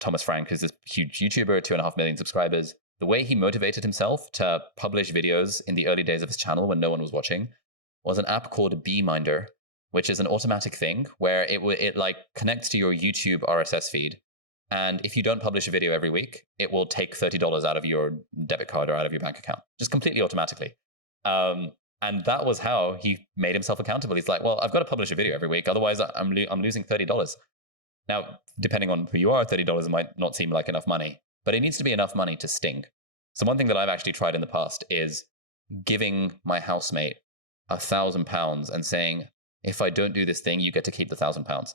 Thomas Frank, who's this huge YouTuber, 2.5 million subscribers. The way he motivated himself to publish videos in the early days of his channel when no one was watching was an app called Beeminder, which is an automatic thing where it like connects to your YouTube RSS feed. And if you don't publish a video every week, it will take $30 out of your debit card or out of your bank account, just completely automatically. And that was how he made himself accountable. He's like, well, I've got to publish a video every week. Otherwise, I'm losing $30. Now, depending on who you are, $30 might not seem like enough money, but it needs to be enough money to sting. So one thing that I've actually tried in the past is giving my housemate £1,000 and saying, if I don't do this thing, you get to keep the £1,000.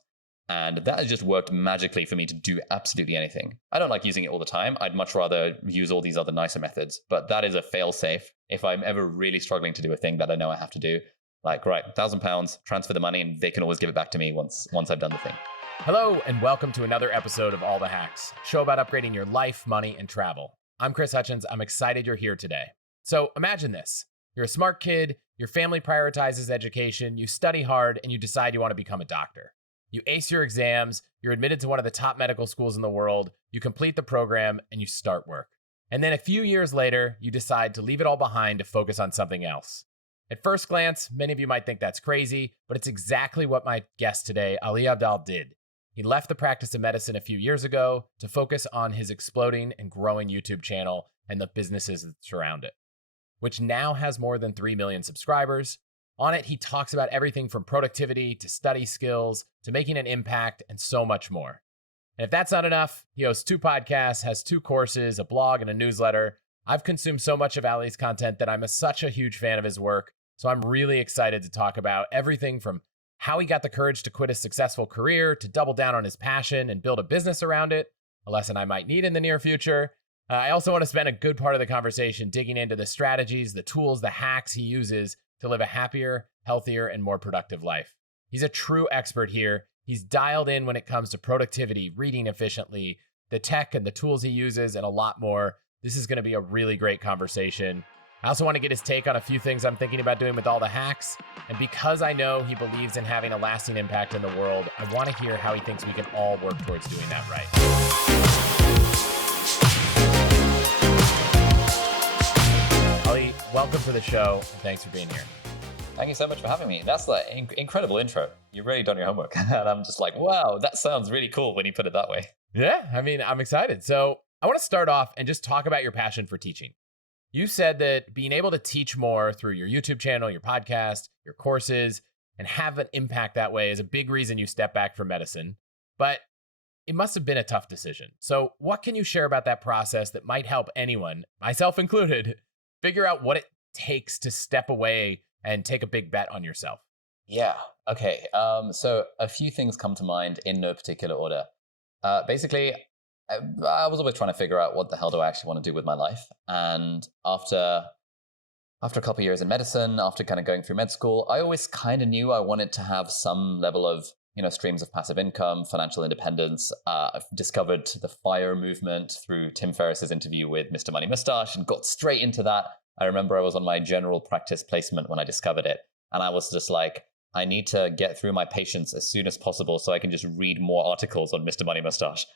And that has just worked magically for me to do absolutely anything. I don't like using it all the time. I'd much rather use all these other nicer methods, but that is a fail safe. If I'm ever really struggling to do a thing that I know I have to do, like, right, £1,000, transfer the money, and they can always give it back to me once I've done the thing. Hello, and welcome to another episode of All the Hacks, a show about upgrading your life, money, and travel. I'm Chris Hutchins. I'm excited you're here today. So imagine this. You're a smart kid, your family prioritizes education, you study hard, and you decide you want to become a doctor. You ace your exams, you're admitted to one of the top medical schools in the world, you complete the program, and you start work. And then a few years later, you decide to leave it all behind to focus on something else. At first glance, many of you might think that's crazy, but it's exactly what my guest today, Ali Abdaal, did. He left the practice of medicine a few years ago to focus on his exploding and growing YouTube channel and the businesses that surround it, which now has more than 3 million subscribers. On it, he talks about everything from productivity to study skills to making an impact and so much more. And if that's not enough, he hosts 2 podcasts, has 2 courses, a blog, and a newsletter. I've consumed so much of Ali's content that I'm such a huge fan of his work. So I'm really excited to talk about everything from how he got the courage to quit a successful career to double down on his passion and build a business around it, a lesson I might need in the near future. I also want to spend a good part of the conversation digging into the strategies, the tools, the hacks he uses to live a happier, healthier, and more productive life. He's a true expert here. He's dialed in when it comes to productivity, reading efficiently, the tech and the tools he uses, and a lot more. This is going to be a really great conversation. I also want to get his take on a few things I'm thinking about doing with all the hacks. And because I know he believes in having a lasting impact in the world, I want to hear how he thinks we can all work towards doing that right. Ali, welcome to the show, and thanks for being here. Thank you so much for having me. That's the incredible intro. You've really done your homework. And I'm just like, wow, that sounds really cool when you put it that way. Yeah, I mean, I'm excited. So I want to start off and just talk about your passion for teaching. You said that being able to teach more through your YouTube channel, your podcast, your courses, and have an impact that way is a big reason you step back from medicine. But it must have been a tough decision. So what can you share about that process that might help anyone, myself included, figure out what it takes to step away and take a big bet on yourself? Yeah. Okay. So a few things come to mind in no particular order. Basically, I was always trying to figure out what the hell do I actually want to do with my life. And after a couple of years in medicine, after kind of going through med school, I always kind of knew I wanted to have some level of, streams of passive income, financial independence. I've discovered the FIRE movement through Tim Ferriss's interview with Mr. Money Mustache and got straight into that. I remember I was on my general practice placement when I discovered it. And I was just like, I need to get through my patients as soon as possible so I can just read more articles on Mr. Money Mustache.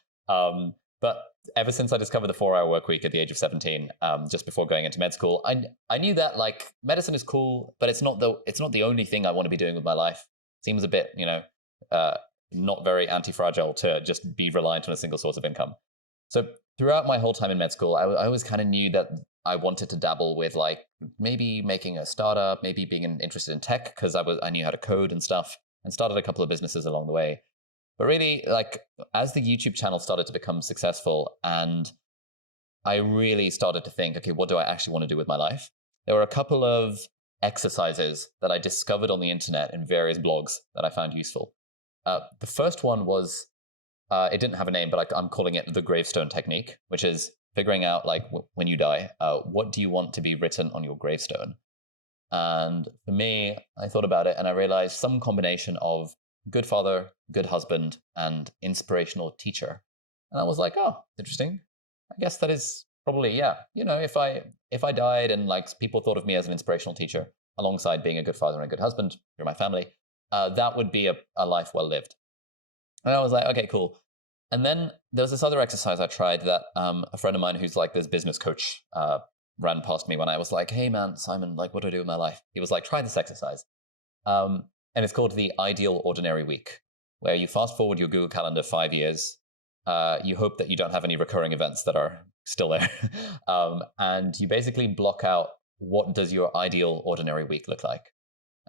But ever since I discovered the 4-hour work week at the age of 17, just before going into med school, I knew that like medicine is cool, but it's not the only thing I want to be doing with my life. Seems a bit, not very anti-fragile to just be reliant on a single source of income. So throughout my whole time in med school, I always kind of knew that I wanted to dabble with like maybe making a startup, maybe being interested in tech because I knew how to code and stuff, and started a couple of businesses along the way. But really, like, as the YouTube channel started to become successful and I really started to think, okay, what do I actually want to do with my life? There were a couple of exercises that I discovered on the internet in various blogs that I found useful. The first one was, it didn't have a name, but I'm calling it the gravestone technique, which is figuring out, like, when you die, what do you want to be written on your gravestone? And for me, I thought about it and I realized some combination of good father, good husband, and inspirational teacher. And I was like, oh, interesting. I guess that is probably, yeah. If I died and like people thought of me as an inspirational teacher alongside being a good father and a good husband through my family, that would be a life well lived. And I was like, okay, cool. And then there was this other exercise I tried that a friend of mine who's like this business coach ran past me when I was like, hey man, Simon, like what do I do with my life? He was like, try this exercise. And it's called the Ideal Ordinary Week, where you fast forward your Google Calendar 5 years. You hope that you don't have any recurring events that are still there. And you basically block out what does your ideal ordinary week look like.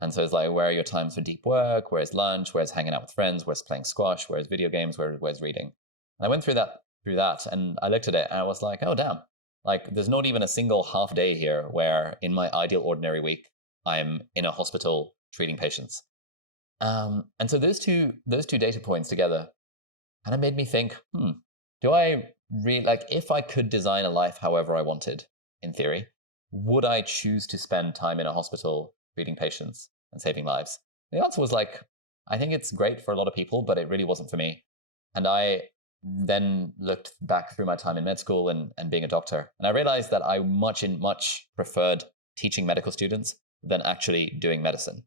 And so it's like, where are your times for deep work? Where's lunch? Where's hanging out with friends? Where's playing squash? Where's video games? Where's reading? And I went through that and I looked at it and I was like, oh, damn. Like there's not even a single half day here where in my ideal ordinary week, I'm in a hospital treating patients. And so those two data points together kind of made me think, do I really, like, if I could design a life however I wanted, in theory, would I choose to spend time in a hospital treating patients and saving lives? The answer was like, I think it's great for a lot of people, but it really wasn't for me. And I then looked back through my time in med school and being a doctor, and I realized that I much preferred teaching medical students than actually doing medicine.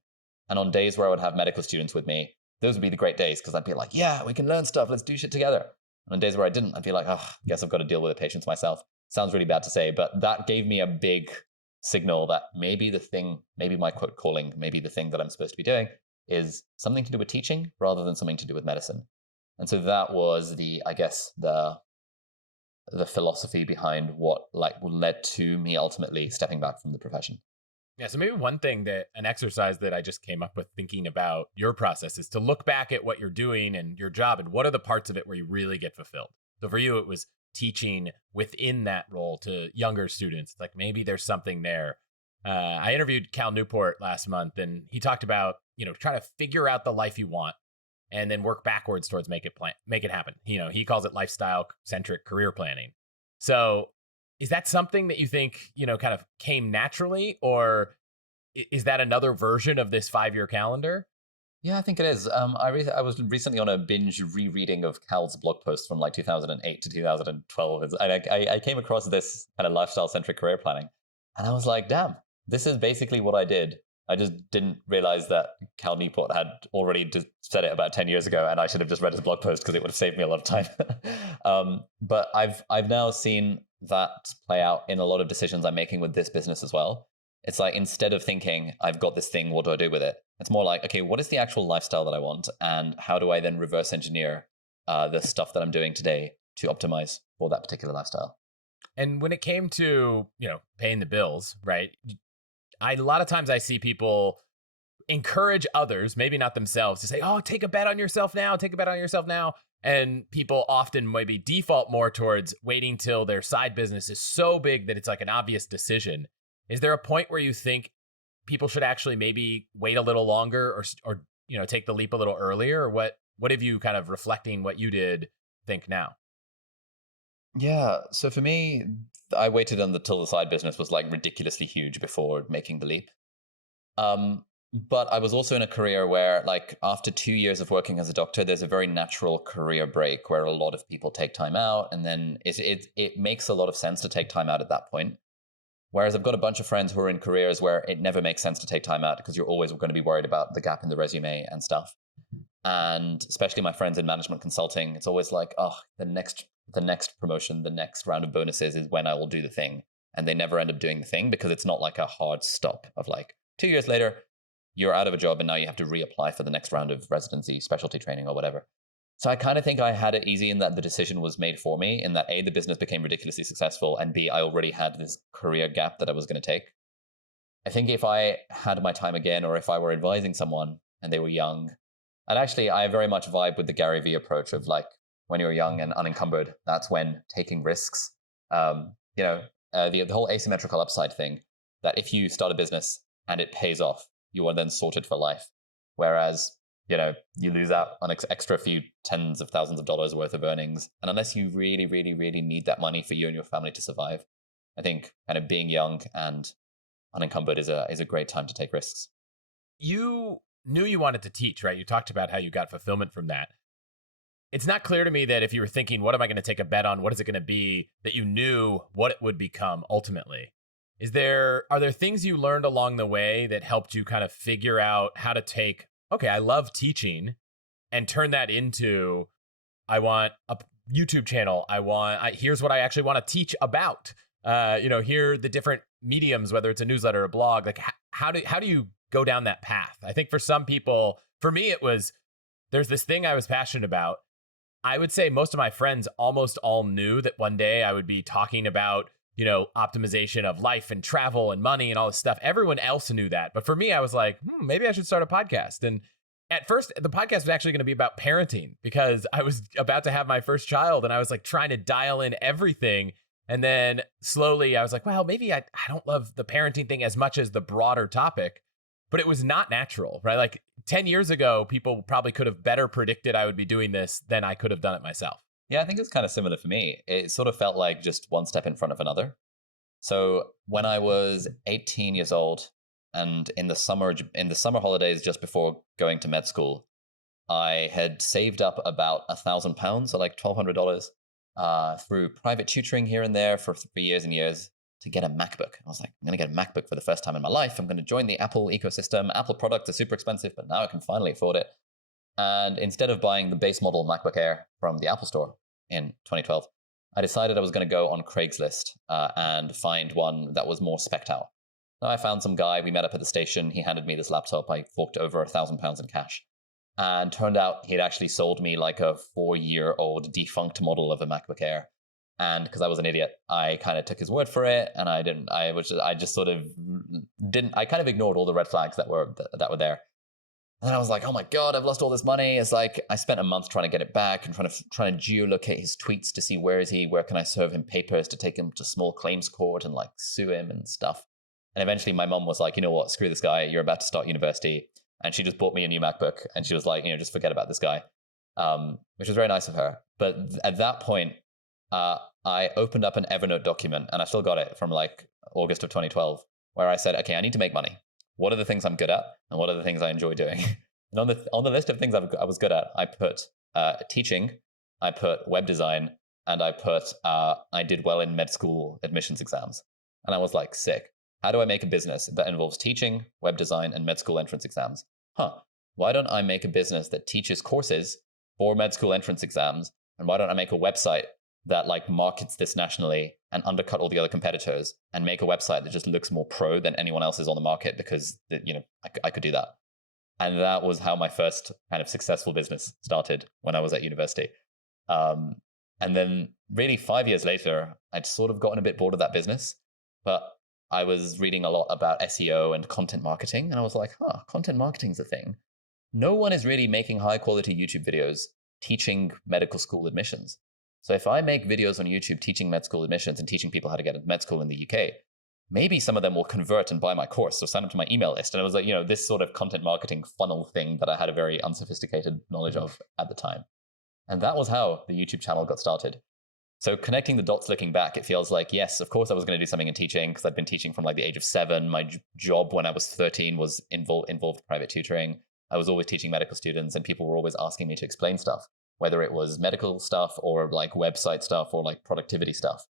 And on days where I would have medical students with me, those would be the great days because I'd be like, yeah, we can learn stuff. Let's do shit together. And on days where I didn't, I'd be like, oh, I guess I've got to deal with the patients myself. Sounds really bad to say, but that gave me a big signal that maybe my quote calling, maybe the thing that I'm supposed to be doing is something to do with teaching rather than something to do with medicine. And so that was the philosophy behind what led to me ultimately stepping back from the profession. Yeah, so maybe an exercise that I just came up with thinking about your process is to look back at what you're doing and your job and what are the parts of it where you really get fulfilled. So for you, it was teaching within that role to younger students. It's like maybe there's something there. I interviewed Cal Newport last month and he talked about, trying to figure out the life you want and then work backwards towards make it happen. He calls it lifestyle-centric career planning. So is that something that you think, kind of came naturally, or is that another version of this 5-year calendar? Yeah, I think it is. I was recently on a binge rereading of Cal's blog post from like 2008 to 2012. And I came across this kind of lifestyle-centric career planning. And I was like, damn, this is basically what I did. I just didn't realize that Cal Newport had already said it about 10 years ago, and I should have just read his blog post because it would have saved me a lot of time. But I've now seen that play out in a lot of decisions I'm making with this business as well. It's like, instead of thinking, I've got this thing, what do I do with it? It's more like, okay, what is the actual lifestyle that I want? And how do I then reverse engineer the stuff that I'm doing today to optimize for that particular lifestyle? And when it came to, paying the bills, right? A lot of times I see people encourage others, maybe not themselves, to say, oh, take a bet on yourself now, take a bet on yourself now. And people often maybe default more towards waiting till their side business is so big that it's like an obvious decision. Is there a point where you think people should actually maybe wait a little longer or take the leap a little earlier? Or what have you, kind of reflecting what you did, think now? Yeah, so for me, I waited until the side business was like ridiculously huge before making the leap. But I was also in a career where, like, after 2 years of working as a doctor, there's a very natural career break where a lot of people take time out, and then it makes a lot of sense to take time out at that point. Whereas I've got a bunch of friends who are in careers where it never makes sense to take time out because you're always going to be worried about the gap in the resume and stuff. And especially my friends in management consulting, it's always like, oh, the next promotion, the next round of bonuses is when I will do the thing. And they never end up doing the thing because it's not like a hard stop of like 2 years later, you're out of a job and now you have to reapply for the next round of residency, specialty training or whatever. So I kind of think I had it easy in that the decision was made for me, in that A, the business became ridiculously successful, and B, I already had this career gap that I was going to take. I think if I had my time again, or if I were advising someone and they were young, and actually I very much vibe with the Gary Vee approach of like, when you're young and unencumbered, that's when taking risks, the whole asymmetrical upside thing, that if you start a business and it pays off, you are then sorted for life. Whereas, you lose out on extra few tens of thousands of dollars worth of earnings. And unless you really, really, really need that money for you and your family to survive, I think kind of being young and unencumbered is a great time to take risks. You knew you wanted to teach, right? You talked about how you got fulfillment from that. It's not clear to me that if you were thinking, what am I going to take a bet on? What is it going to be? That you knew what it would become ultimately. Are there things you learned along the way that helped you kind of figure out how to take, okay, I love teaching, and turn that into I want a YouTube channel. Here's what I actually want to teach about. Here are the different mediums, whether it's a newsletter, a blog. Like, how do you go down that path? I think for some people, for me, it was, there's this thing I was passionate about. I would say most of my friends almost all knew that one day I would be talking about, optimization of life and travel and money and all this stuff. Everyone else knew that. But for me, I was like, maybe I should start a podcast. And at first, the podcast was actually going to be about parenting because I was about to have my first child and I was like trying to dial in everything. And then slowly I was like, well, maybe I don't love the parenting thing as much as the broader topic, but it was not natural, right? Like 10 years ago, people probably could have better predicted I would be doing this than I could have done it myself. Yeah, I think it's kind of similar for me. It sort of felt like just one step in front of another. So when I was 18 years old and in the summer holidays just before going to med school, I had saved up about £1,000, so like $1,200, through private tutoring here and there for 3 years and years to get a MacBook. I was like, I'm going to get a MacBook for the first time in my life. I'm going to join the Apple ecosystem. Apple products are super expensive, but now I can finally afford it. And instead of buying the base model MacBook Air from the Apple Store in 2012, I decided I was going to go on Craigslist and find one that was more spec'd out. So I found some guy, we met up at the station, he handed me this laptop, I forked over £1,000 in cash. And turned out he'd actually sold me like a 4-year-old defunct model of a MacBook Air. And because I was an idiot, I kind of took his word for it, and I kind of ignored all the red flags that were there. And then I was like, oh my God, I've lost all this money. It's like, I spent a month trying to get it back and trying to geolocate his tweets to see where can I serve him papers to take him to small claims court and like sue him and stuff. And eventually my mom was like, you know what, screw this guy. You're about to start university. And she just bought me a new MacBook. And she was like, just forget about this guy, which was very nice of her. But at that point, I opened up an Evernote document, and I still got it from like August of 2012, where I said, okay, I need to make money. What are the things I'm good at, and what are the things I enjoy doing? And on the list of things I was good at, I put teaching, I put web design, and I put I did well in med school admissions exams. And I was like, sick. How do I make a business that involves teaching, web design, and med school entrance exams? Why don't I make a business that teaches courses for med school entrance exams? And why don't I make a website that like markets this nationally and undercut all the other competitors and make a website that just looks more pro than anyone else's on the market, because I could do that. And that was how my first kind of successful business started when I was at university. And then really 5 years later, I'd sort of gotten a bit bored of that business, but I was reading a lot about SEO and content marketing. And I was like, content marketing's a thing. No one is really making high quality YouTube videos teaching medical school admissions. So if I make videos on YouTube teaching med school admissions and teaching people how to get into med school in the UK, maybe some of them will convert and buy my course, so sign up to my email list. And it was like, this sort of content marketing funnel thing that I had a very unsophisticated knowledge of at the time. And that was how the YouTube channel got started. So connecting the dots looking back, it feels like, yes, of course I was going to do something in teaching, because I'd been teaching from like the age of 7. My job when I was 13 was involved private tutoring. I was always teaching medical students, and people were always asking me to explain stuff, whether it was medical stuff or like website stuff or like productivity stuff.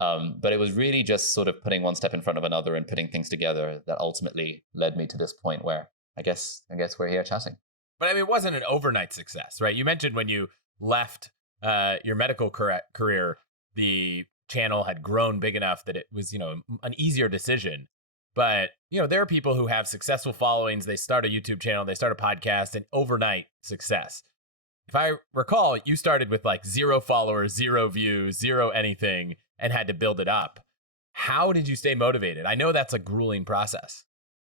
But it was really just sort of putting one step in front of another and putting things together that ultimately led me to this point where I guess we're here chatting. But I mean, it wasn't an overnight success, right? You mentioned when you left your medical career, the channel had grown big enough that it was, an easier decision. But, there are people who have successful followings. They start a YouTube channel, they start a podcast, and overnight success. If I recall, you started with like 0 followers, 0 views, 0 anything, and had to build it up. How did you stay motivated? I know that's a grueling process.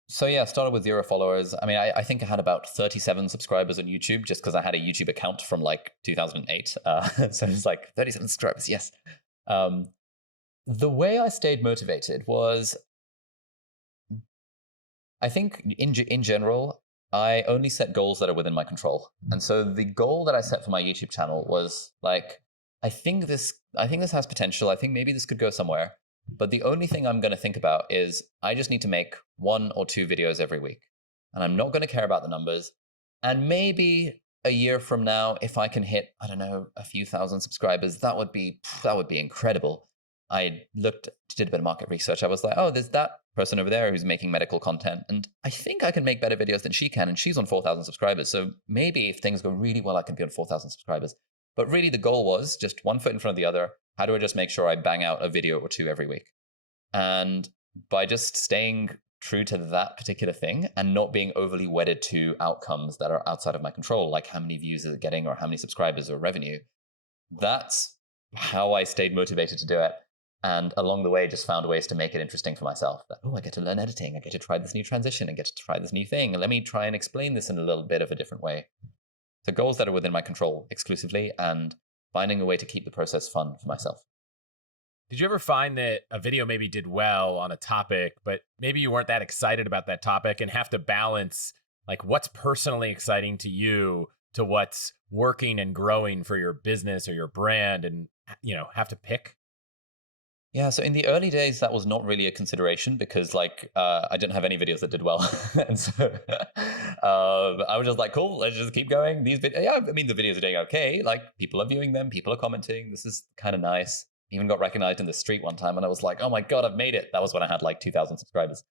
So yeah, I started with 0 followers. I mean, I think I had about 37 subscribers on YouTube just because I had a YouTube account from like 2008. So it's like 37 subscribers, yes. The way I stayed motivated was, I think in general, I only set goals that are within my control. And so the goal that I set for my YouTube channel was like, I think this has potential. I think maybe this could go somewhere. But the only thing I'm going to think about is I just need to make 1 or 2 videos every week. And I'm not going to care about the numbers. And maybe a year from now, if I can hit, I don't know, a few thousand subscribers, that would be incredible. I did a bit of market research. I was like, oh, there's that person over there who's making medical content, and I think I can make better videos than she can, and she's on 4,000 subscribers. So maybe if things go really well, I can be on 4,000 subscribers. But really the goal was just one foot in front of the other. How do I just make sure I bang out a video or two every week? And by just staying true to that particular thing and not being overly wedded to outcomes that are outside of my control, like how many views is it getting or how many subscribers or revenue, that's how I stayed motivated to do it. And along the way, just found ways to make it interesting for myself. That, I get to learn editing. I get to try this new transition. I get to try this new thing. And let me try and explain this in a little bit of a different way. So goals that are within my control exclusively and finding a way to keep the process fun for myself. Did you ever find that a video maybe did well on a topic, but maybe you weren't that excited about that topic and have to balance like what's personally exciting to you to what's working and growing for your business or your brand and, have to pick? Yeah, so in the early days, that was not really a consideration because I didn't have any videos that did well. And so I was just like, cool, let's just keep going. The videos are doing okay. Like people are viewing them, people are commenting. This is kind of nice. Even got recognized in the street one time and I was like, oh my God, I've made it. That was when I had like 2,000 subscribers.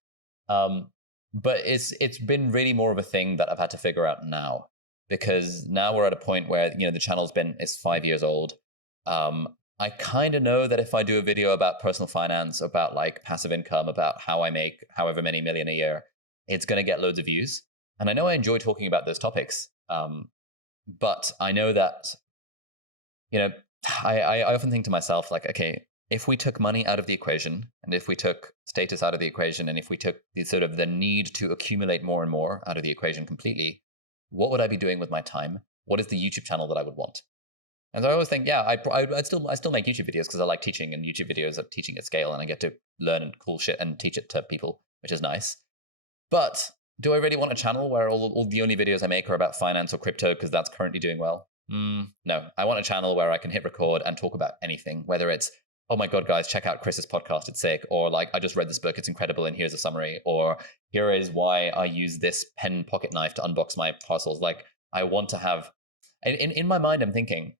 But it's been really more of a thing that I've had to figure out now, because now we're at a point where, the channel's is 5 years old. I kind of know that if I do a video about personal finance, about like passive income, about how I make however many million a year, it's going to get loads of views. And I know I enjoy talking about those topics. But I know that, I often think to myself, like, okay, if we took money out of the equation and if we took status out of the equation and if we took the need to accumulate more and more out of the equation completely, what would I be doing with my time? What is the YouTube channel that I would want? And so I always think, yeah, I still make YouTube videos because I like teaching, and YouTube videos are teaching at scale, and I get to learn cool shit and teach it to people, which is nice. But do I really want a channel where all the only videos I make are about finance or crypto because that's currently doing well? No, I want a channel where I can hit record and talk about anything, whether it's, oh my God, guys, check out Chris's podcast, it's sick, or like, I just read this book, it's incredible, and here's a summary, or here is why I use this pen pocket knife to unbox my parcels. Like, I want to have, in my mind, I'm thinking,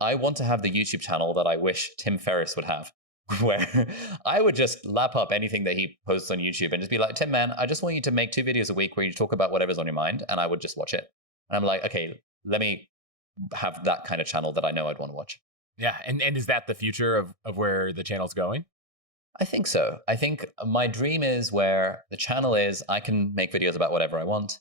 I want to have the YouTube channel that I wish Tim Ferriss would have, where I would just lap up anything that he posts on YouTube and just be like, Tim, man, I just want you to make 2 videos a week where you talk about whatever's on your mind, and I would just watch it. And I'm like, okay, let me have that kind of channel that I know I'd want to watch. Yeah. And is that the future of where the channel's going? I think so. I think my dream is where the channel is, I can make videos about whatever I want.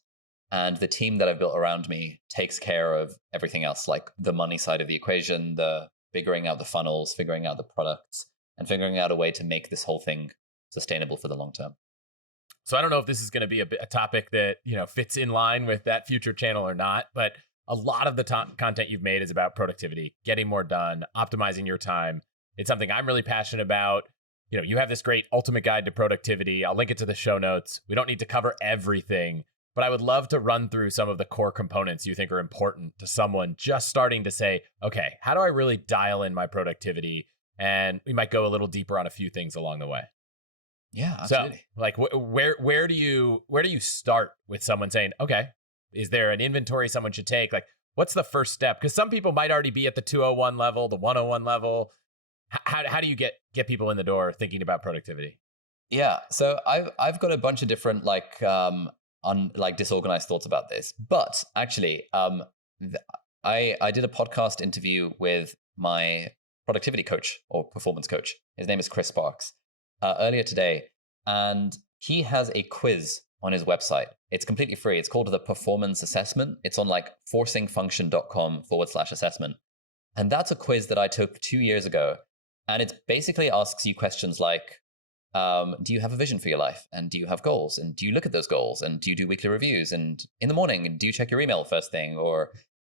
And the team that I've built around me takes care of everything else, like the money side of the equation, the figuring out the funnels, figuring out the products, and figuring out a way to make this whole thing sustainable for the long term. So I don't know if this is going to be a topic that, fits in line with that future channel or not, but a lot of the content you've made is about productivity, getting more done, optimizing your time. It's something I'm really passionate about. You have this great ultimate guide to productivity. I'll link it to the show notes. We don't need to cover everything, but I would love to run through some of the core components you think are important to someone just starting to say, okay, how do I really dial in my productivity? And we might go a little deeper on a few things along the way. Yeah, absolutely. So like where do you start with someone saying, okay, is there an inventory someone should take? Like, what's the first step? Because some people might already be at the 201 level, the 101 level. How do you get people in the door thinking about productivity? Yeah, so I've got a bunch of different disorganized thoughts about this, but actually, I did a podcast interview with my productivity coach or performance coach. His name is Chris Sparks, earlier today, and he has a quiz on his website. It's completely free. It's called the Performance Assessment. It's on forcingfunction.com/assessment. And that's a quiz that I took 2 years ago. And it basically asks you questions like, do you have a vision for your life? And do you have goals? And do you look at those goals? And do you do weekly reviews? And in the morning, do you check your email first thing? Or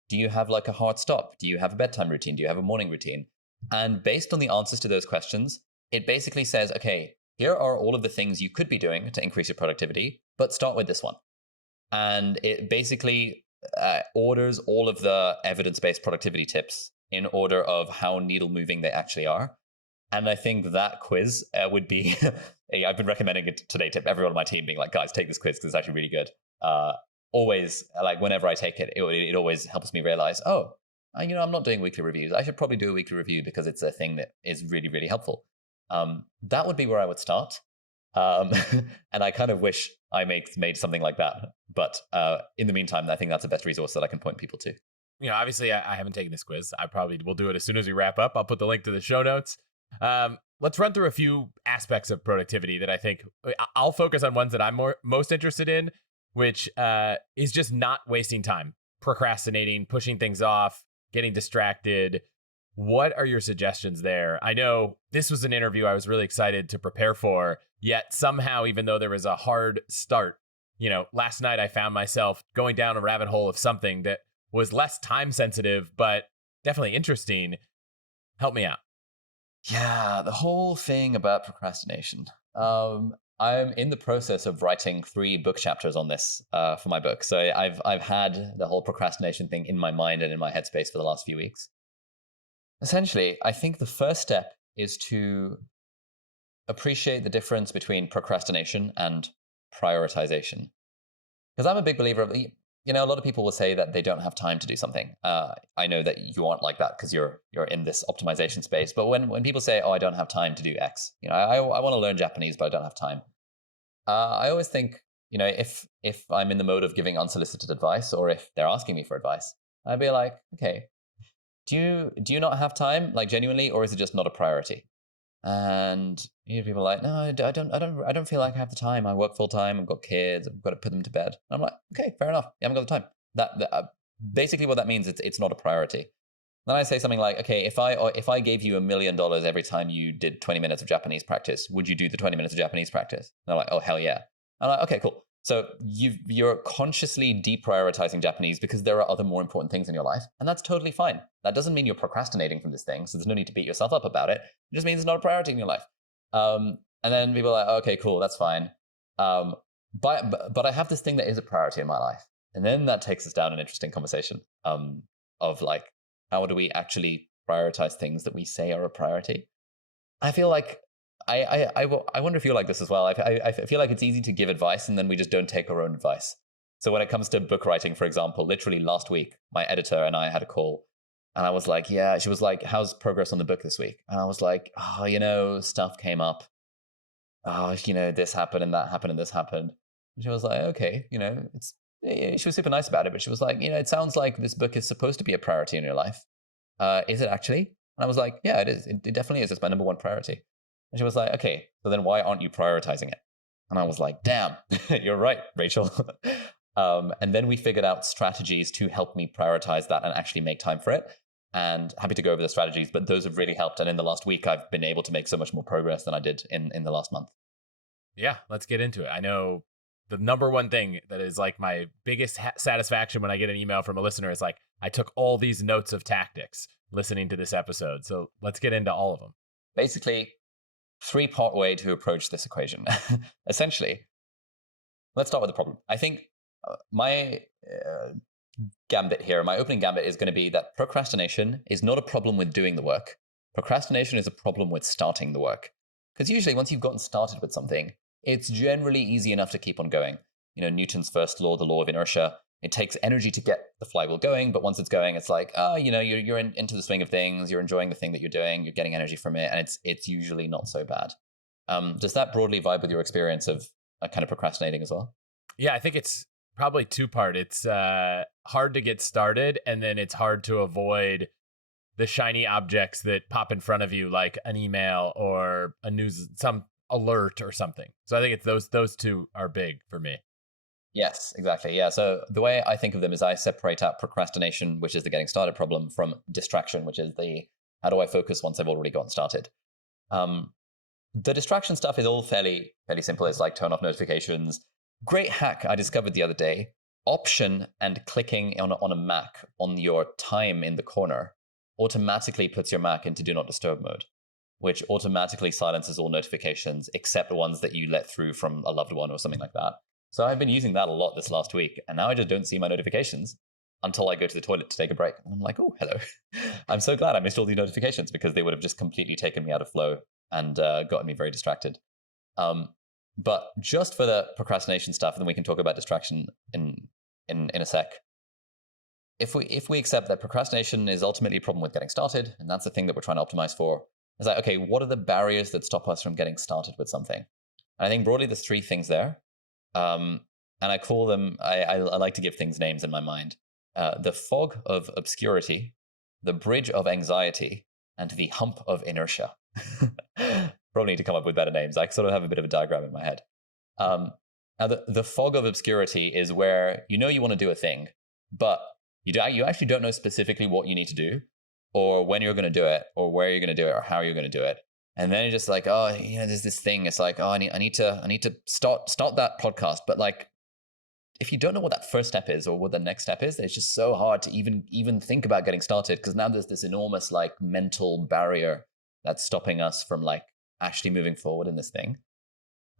do you have like a hard stop? Do you have a bedtime routine? Do you have a morning routine? And based on the answers to those questions, it basically says, okay, here are all of the things you could be doing to increase your productivity, but start with this one. And it basically orders all of the evidence-based productivity tips in order of how needle moving they actually are. And I think that quiz would be, I've been recommending it today to everyone on my team, being like, guys, take this quiz because it's actually really good. Always, like whenever I take it, it always helps me realize, I'm not doing weekly reviews. I should probably do a weekly review because it's a thing that is really, really helpful. That would be where I would start. And I kind of wish I made something like that. But in the meantime, I think that's the best resource that I can point people to. obviously I haven't taken this quiz. I probably will do it as soon as we wrap up. I'll put the link to the show notes. Let's run through a few aspects of productivity that I think I'll focus on ones that I'm most interested in, which is just not wasting time, procrastinating, pushing things off, getting distracted. What are your suggestions there? I know this was an interview I was really excited to prepare for, yet somehow, even though there was a hard start, last night I found myself going down a rabbit hole of something that was less time sensitive, but definitely interesting. Help me out. Yeah, the whole thing about procrastination. I'm in the process of writing 3 book chapters on this for my book. So I've had the whole procrastination thing in my mind and in my headspace for the last few weeks. Essentially, I think the first step is to appreciate the difference between procrastination and prioritization. Because I'm a big believer of, a lot of people will say that they don't have time to do something. I know that you aren't like that because you're in this optimization space. But when people say, oh, I don't have time to do X, I want to learn Japanese, but I don't have time. I always think, if I'm in the mode of giving unsolicited advice, or if they're asking me for advice, I'd be like, okay, do you not have time, like genuinely, or is it just not a priority? And people are like, no, I don't feel like I have the time. I work full time. I've got kids. I've got to put them to bed. And I'm like, okay, fair enough. You haven't got the time. Basically what that means is it's not a priority. Then I say something like, okay, if I gave you $1 million every time you did 20 minutes of Japanese practice, would you do the 20 minutes of Japanese practice? And they're like, oh, hell yeah. I'm like, okay, cool. So you're consciously deprioritizing Japanese because there are other more important things in your life. And that's totally fine. That doesn't mean you're procrastinating from this thing. So there's no need to beat yourself up about it. It just means it's not a priority in your life. And then people are like, okay, cool, that's fine. But I have this thing that is a priority in my life. And then that takes us down an interesting conversation of like, how do we actually prioritize things that we say are a priority? I feel like I wonder if you're like this as well. I feel like it's easy to give advice and then we just don't take our own advice. So when it comes to book writing, for example, literally last week, my editor and I had a call and I was like, yeah, she was like, how's progress on the book this week? And I was like, oh, stuff came up. Oh, this happened and that happened and this happened. And she was like, okay, she was super nice about it, but she was like, it sounds like this book is supposed to be a priority in your life. Is it actually? And I was like, yeah, it is. It definitely is. It's my number one priority. And she was like, okay, so then why aren't you prioritizing it? And I was like, damn, you're right, Rachel. And then we figured out strategies to help me prioritize that and actually make time for it. And happy to go over the strategies, but those have really helped. And in the last week, I've been able to make so much more progress than I did in the last month. Yeah, let's get into it. I know the number one thing that is like my biggest satisfaction when I get an email from a listener is like, I took all these notes of tactics listening to this episode. So let's get into all of them. Basically, 3-part way to approach this equation. Essentially, let's start with the problem. I think my gambit here, my opening gambit is going to be that procrastination is not a problem with doing the work. Procrastination is a problem with starting the work. Because usually once you've gotten started with something, it's generally easy enough to keep on going. Newton's first law, the law of inertia, it takes energy to get the flywheel going, but once it's going, it's like, you're into the swing of things, you're enjoying the thing that you're doing, you're getting energy from it, and it's usually not so bad. Does that broadly vibe with your experience of kind of procrastinating as well? Yeah, I think it's probably 2-part. It's hard to get started, and then it's hard to avoid the shiny objects that pop in front of you, like an email or some alert or something. So I think it's those 2 are big for me. Yes, exactly. Yeah. So the way I think of them is I separate out procrastination, which is the getting started problem, from distraction, which is the how do I focus once I've already gotten started. The distraction stuff is all fairly simple. It's like turn off notifications. Great hack I discovered the other day. Option and clicking on a Mac on your time in the corner automatically puts your Mac into do not disturb mode, which automatically silences all notifications except the ones that you let through from a loved one or something like that. So I've been using that a lot this last week, and now I just don't see my notifications until I go to the toilet to take a break. And I'm like, oh, hello. I'm so glad I missed all these notifications because they would have just completely taken me out of flow and gotten me very distracted. But just for the procrastination stuff, and then we can talk about distraction in a sec. If we accept that procrastination is ultimately a problem with getting started, and that's the thing that we're trying to optimize for, it's like, okay, what are the barriers that stop us from getting started with something? And I think broadly there's 3 things there. And I call them, I like to give things names in my mind. the fog of obscurity, the bridge of anxiety, and the hump of inertia. Probably need to come up with better names. I sort of have a bit of a diagram in my head. Now, the fog of obscurity is where you know you want to do a thing, but you actually don't know specifically what you need to do, or when you're going to do it, or where you're going to do it, or how you're going to do it. And then you're just like, oh, there's this thing. It's like, oh, I need to start that podcast. But like, if you don't know what that first step is or what the next step is, it's just so hard to even think about getting started, because now there's this enormous like mental barrier that's stopping us from like actually moving forward in this thing.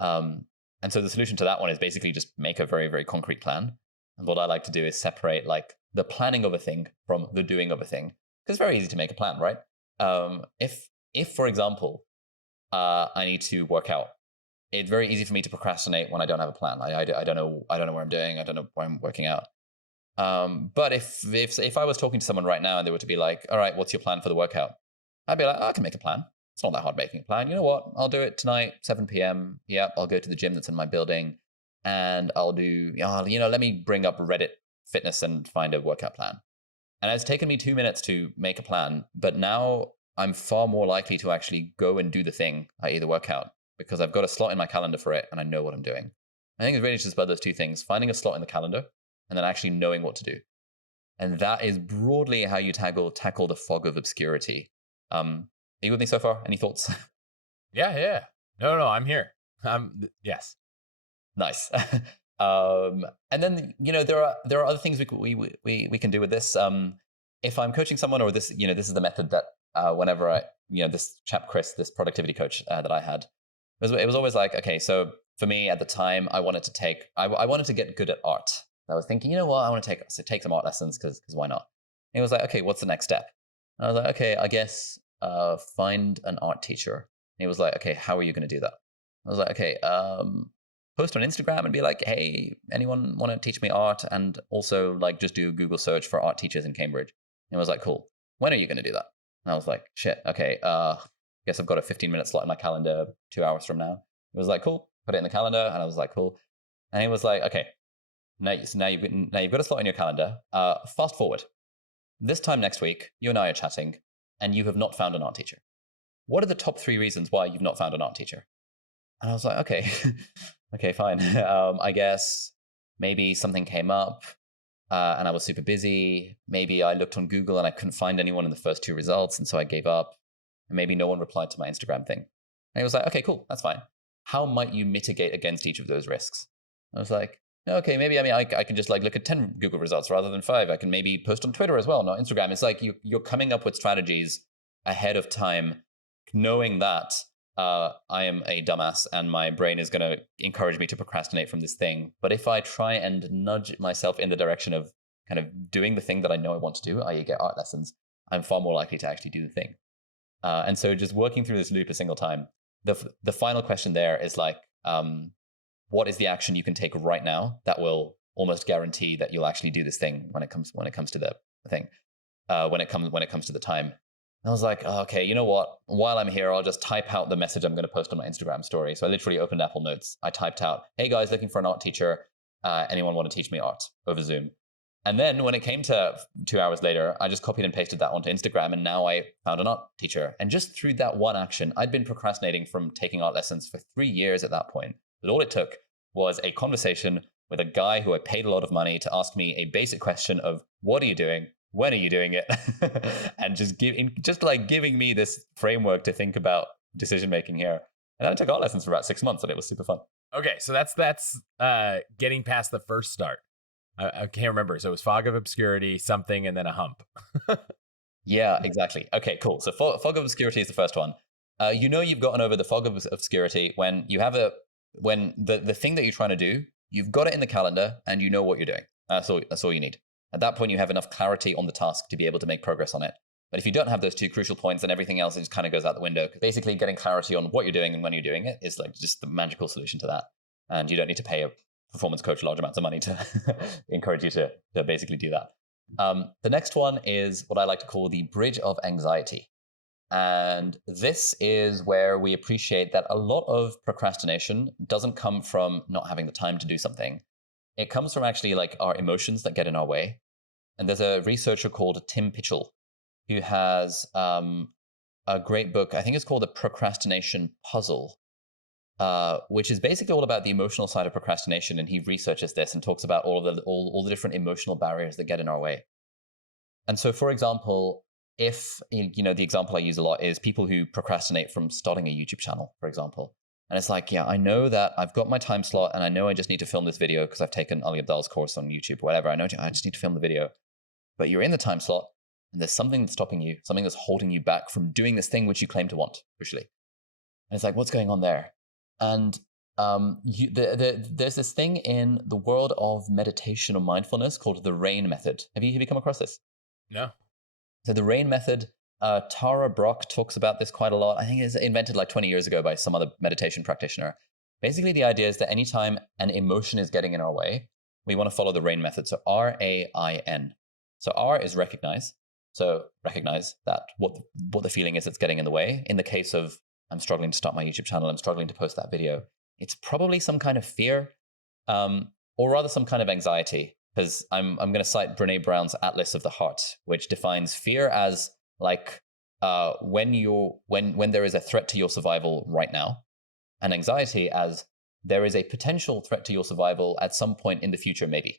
And so the solution to that one is basically just make a very, very concrete plan. And what I like to do is separate like the planning of a thing from the doing of a thing. Because it's very easy to make a plan, right? If for example, I need to work out, it's very easy for me to procrastinate when I don't have a plan. I don't know what I'm doing. I don't know where I'm working out. But if I was talking to someone right now and they were to be like, all right, what's your plan for the workout? I'd be like, oh, I can make a plan. It's not that hard making a plan. You know what? I'll do it tonight, 7 p.m. Yep, I'll go to the gym that's in my building, and I'll do, let me bring up Reddit Fitness and find a workout plan. And it's taken me 2 minutes to make a plan, but now I'm far more likely to actually go and do the thing, i.e. the workout, because I've got a slot in my calendar for it and I know what I'm doing. I think it's really just about those two things, finding a slot in the calendar and then actually knowing what to do. And that is broadly how you tackle the fog of obscurity. Are you with me so far? Any thoughts? Yeah. No, I'm here. Yes. Nice. And then, there are other things we can do with this. If I'm coaching someone, or this, this is the method that whenever this chap, Chris, this productivity coach that I had, it was always like, okay, so for me at the time, I wanted to get good at art. I was thinking, I want to take some art lessons because why not? And he was like, okay, what's the next step? And I was like, okay, I guess find an art teacher. And he was like, okay, how are you going to do that? I was like, okay, post on Instagram and be like, hey, anyone want to teach me art? And also like just do a Google search for art teachers in Cambridge. And I was like, cool. When are you going to do that? And I was like, shit, okay, guess I've got a 15-minute slot in my calendar 2 hours from now. It was like, cool, put it in the calendar. And I was like, cool. And he was like, okay, now you've got a slot in your calendar. Fast forward. This time next week, you and I are chatting, and you have not found an art teacher. What are the top 3 reasons why you've not found an art teacher? And I was like, okay, okay, fine. I guess maybe something came up and I was super busy. Maybe I looked on Google and I couldn't find anyone in the first 2 results, and so I gave up. And maybe no one replied to my Instagram thing. And he was like, okay, cool, that's fine. How might you mitigate against each of those risks? I was like, okay, maybe I can just like look at 10 Google results rather than 5. I can maybe post on Twitter as well, not Instagram. It's like you're coming up with strategies ahead of time, knowing that I am a dumbass and my brain is going to encourage me to procrastinate from this thing. But if I try and nudge myself in the direction of kind of doing the thing that I know I want to do, i.e. get art lessons, I'm far more likely to actually do the thing. And so just working through this loop a single time, the final question there is like, what is the action you can take right now that will almost guarantee that you'll actually do this thing when it comes to the thing, when it comes to the time. And I was like, oh, okay, you know what? While I'm here, I'll just type out the message I'm going to post on my Instagram story. So I literally opened Apple Notes. I typed out, hey guys, looking for an art teacher. Anyone want to teach me art over Zoom? And then when it came to 2 hours later, I just copied and pasted that onto Instagram, and now I found an art teacher. And just through that one action, I'd been procrastinating from taking art lessons for 3 years at that point. But all it took was a conversation with a guy who I paid a lot of money to ask me a basic question of, what are you doing? When are you doing it? And just giving me this framework to think about decision making here. And then I took art lessons for about 6 months, and it was super fun. Okay, so that's getting past the first start. I can't remember. So it was fog of obscurity, something, and then a hump. Yeah, exactly. Okay, cool. So fog of obscurity is the first one. You've gotten over the fog of obscurity when you have when the thing that you're trying to do, you've got it in the calendar and you know what you're doing. That's all you need. At that point, you have enough clarity on the task to be able to make progress on it. But if you don't have those 2 crucial points, then everything else just kind of goes out the window. Basically, getting clarity on what you're doing and when you're doing it is like just the magical solution to that. And you don't need to pay a performance coach large amounts of money to encourage you to basically do that. The next one is what I like to call the bridge of anxiety. And this is where we appreciate that a lot of procrastination doesn't come from not having the time to do something. It comes from actually like our emotions that get in our way. And there's a researcher called Tim Pychyl who has a great book. I think it's called The Procrastination Puzzle, which is basically all about the emotional side of procrastination. And he researches this and talks about all the different emotional barriers that get in our way. And so, for example, if, the example I use a lot is people who procrastinate from starting a YouTube channel, for example. And it's like, yeah, I know that I've got my time slot and I know I just need to film this video because I've taken Ali Abdaal's course on YouTube or whatever. I know I just need to film the video. But you're in the time slot and there's something that's stopping you, something that's holding you back from doing this thing which you claim to want, crucially. And it's like, what's going on there? And there's this thing in the world of meditation or mindfulness called the RAIN method. Have you come across this? No. So the RAIN method, Tara Brach talks about this quite a lot. I think it's invented like 20 years ago by some other meditation practitioner. Basically, the idea is that anytime an emotion is getting in our way, we want to follow the RAIN method. So RAIN. So R is recognize. So recognize that what the feeling is that's getting in the way. In the case of I'm struggling to start my YouTube channel, I'm struggling to post that video, it's probably some kind of fear, or rather some kind of anxiety. Because I'm going to cite Brené Brown's Atlas of the Heart, which defines fear as like when there is a threat to your survival right now, and anxiety as there is a potential threat to your survival at some point in the future, maybe.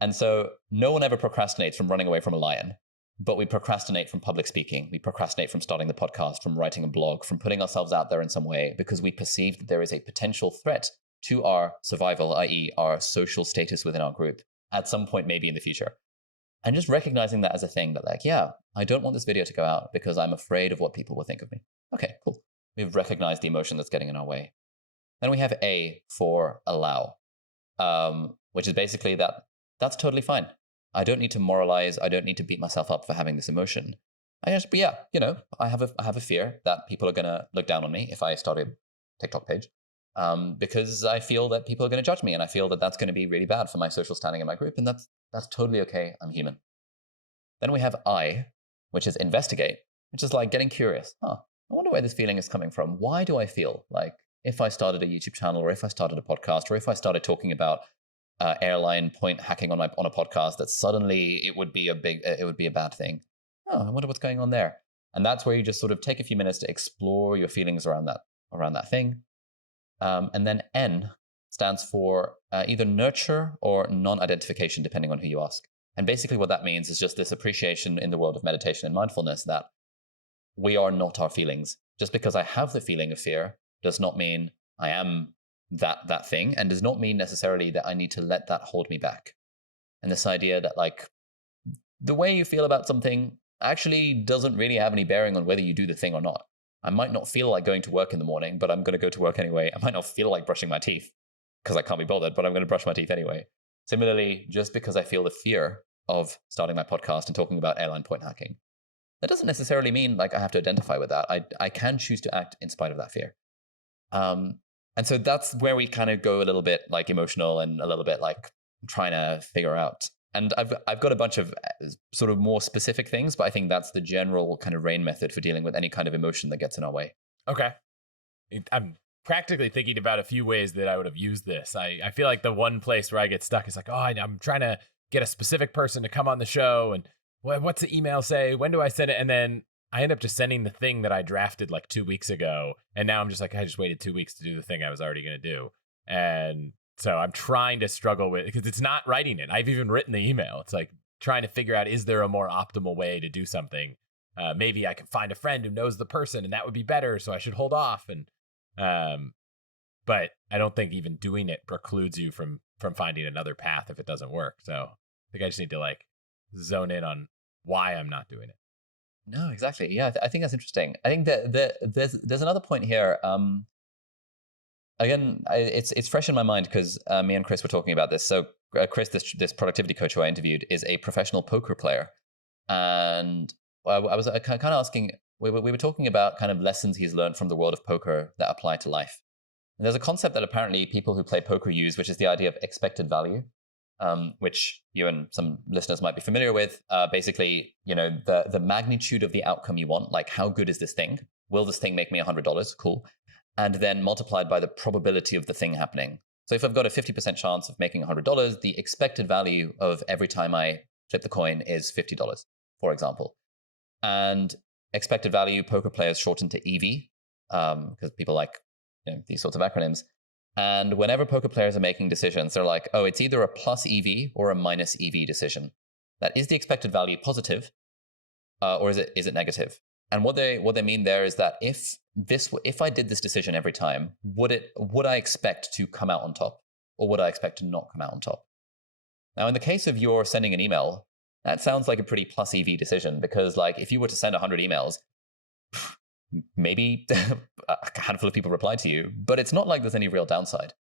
And so no one ever procrastinates from running away from a lion, but we procrastinate from public speaking. We procrastinate from starting the podcast, from writing a blog, from putting ourselves out there in some way, because we perceive that there is a potential threat to our survival, i.e. our social status within our group, at some point maybe in the future. And just recognizing that as a thing that like, yeah, I don't want this video to go out because I'm afraid of what people will think of me. Okay, cool. We've recognized the emotion that's getting in our way. Then we have A for allow, which is basically that's totally fine. I don't need to moralize. I don't need to beat myself up for having this emotion. I just, but yeah, I have a fear that people are going to look down on me if I start a TikTok page. Because I feel that people are going to judge me, and I feel that that's going to be really bad for my social standing in my group, and that's totally okay. I'm human. Then we have I, which is investigate, which is like getting curious. I wonder where this feeling is coming from. Why do I feel like if I started a YouTube channel, or if I started a podcast, or if I started talking about airline point hacking on a podcast, that suddenly it would be a bad thing? I wonder what's going on there. And that's where you just sort of take a few minutes to explore your feelings around that thing. And then N stands for either nurture or non-identification, depending on who you ask. And basically what that means is just this appreciation in the world of meditation and mindfulness that we are not our feelings. Just because I have the feeling of fear does not mean I am that thing, and does not mean necessarily that I need to let that hold me back. And this idea that like the way you feel about something actually doesn't really have any bearing on whether you do the thing or not. I might not feel like going to work in the morning, but I'm going to go to work anyway. I might not feel like brushing my teeth because I can't be bothered, but I'm going to brush my teeth anyway. Similarly, just because I feel the fear of starting my podcast and talking about airline point hacking, that doesn't necessarily mean like I have to identify with that. I can choose to act in spite of that fear. And so that's where we kind of go a little bit like emotional and a little bit like trying to figure out. And I've got a bunch of sort of more specific things, but I think that's the general kind of RAIN method for dealing with any kind of emotion that gets in our way. Okay. I'm practically thinking about a few ways that I would have used this. I feel like the one place where I get stuck is like, I'm trying to get a specific person to come on the show, and what's the email say? When do I send it? And then I end up just sending the thing that I drafted like 2 weeks ago. And now I'm just like, I just waited 2 weeks to do the thing I was already going to do. And so I'm trying to struggle with, because it's not writing it. I've even written the email. It's like trying to figure out, is there a more optimal way to do something? Maybe I can find a friend who knows the person and that would be better. So I should hold off. And, but I don't think even doing it precludes you from finding another path if it doesn't work. So I think I just need to like zone in on why I'm not doing it. No, exactly. Yeah, I think that's interesting. I think that there's another point here. Again, it's fresh in my mind because me and Chris were talking about this. So Chris, this productivity coach who I interviewed, is a professional poker player, and I was kind of asking. We were talking about kind of lessons he's learned from the world of poker that apply to life. And there's a concept that apparently people who play poker use, which is the idea of expected value, which you and some listeners might be familiar with. Basically, the magnitude of the outcome you want, like how good is this thing? Will this thing make me $100? Cool. And then multiplied by the probability of the thing happening. So if I've got a 50% chance of making $100, the expected value of every time I flip the coin is $50, for example. And expected value, poker players shorten to EV, because people like these sorts of acronyms. And whenever poker players are making decisions, they're like, oh, it's either a plus EV or a minus EV decision. That is the expected value positive, or is it negative? And what they mean there is that if I did this decision every time, would I expect to come out on top, or would I expect to not come out on top? Now, in the case of you're sending an email, that sounds like a pretty plus EV decision, because like if you were to send 100 emails, maybe a handful of people reply to you, but it's not like there's any real downside.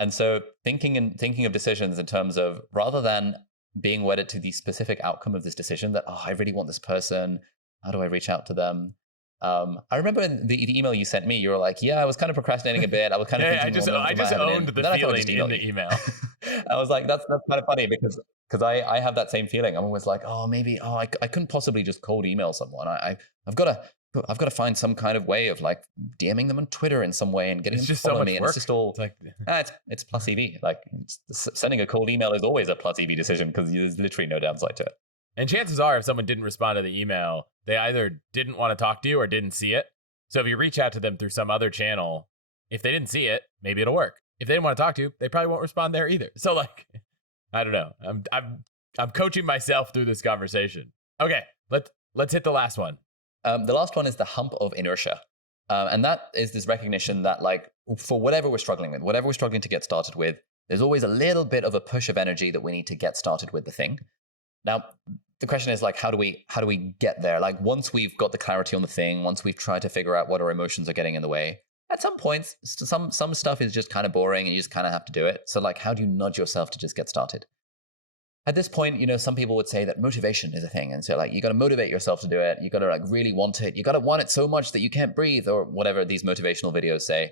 And so thinking of decisions in terms of, rather than being wedded to the specific outcome of this decision, that, oh, I really want this person, how do I reach out to them? I remember the email you sent me, you were like, yeah, I was kind of procrastinating a bit. I was kind of thinking I just owned the feeling in the email. I was like, that's kind of funny, because I have that same feeling. I'm always like, oh, maybe, I couldn't possibly just cold email someone. I've got to find some kind of way of like DMing them on Twitter in some way and getting them to follow me. And it's just all, it's plus EV. Like sending a cold email is always a plus EV decision, because there's literally no downside to it. And chances are, if someone didn't respond to the email, they either didn't want to talk to you or didn't see it. So if you reach out to them through some other channel, if they didn't see it, maybe it'll work. If they didn't want to talk to you, they probably won't respond there either. So like, I don't know. I'm coaching myself through this conversation. Okay, let's hit the last one. The last one is the hump of inertia. And that is this recognition that, like, for whatever we're struggling with, whatever we're struggling to get started with, there's always a little bit of a push of energy that we need to get started with the thing. Now, the question is, like, how do we get there? Like, once we've got the clarity on the thing, once we've tried to figure out what our emotions are getting in the way, at some points, some stuff is just kind of boring and you just kind of have to do it. So, like, how do you nudge yourself to just get started? At this point, some people would say that motivation is a thing. And so, like, you got to motivate yourself to do it. You got to, like, really want it. You got to want it so much that you can't breathe, or whatever these motivational videos say.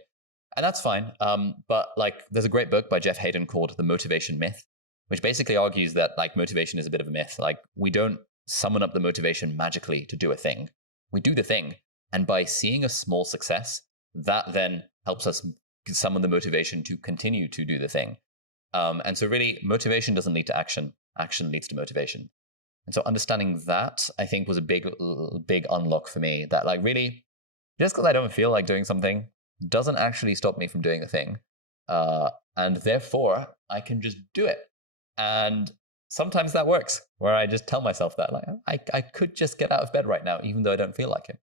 And that's fine. But, like, there's a great book by Jeff Hayden called The Motivation Myth, which basically argues that, like, motivation is a bit of a myth. Like, we don't summon up the motivation magically to do a thing. We do the thing. And by seeing a small success, that then helps us summon the motivation to continue to do the thing. And so really, motivation doesn't lead to action. Action leads to motivation. And so understanding that, I think, was a big unlock for me, that, like, really, just because I don't feel like doing something doesn't actually stop me from doing a thing. And therefore, I can just do it. And sometimes that works, where I just tell myself that, like, I could just get out of bed right now, even though I don't feel like it.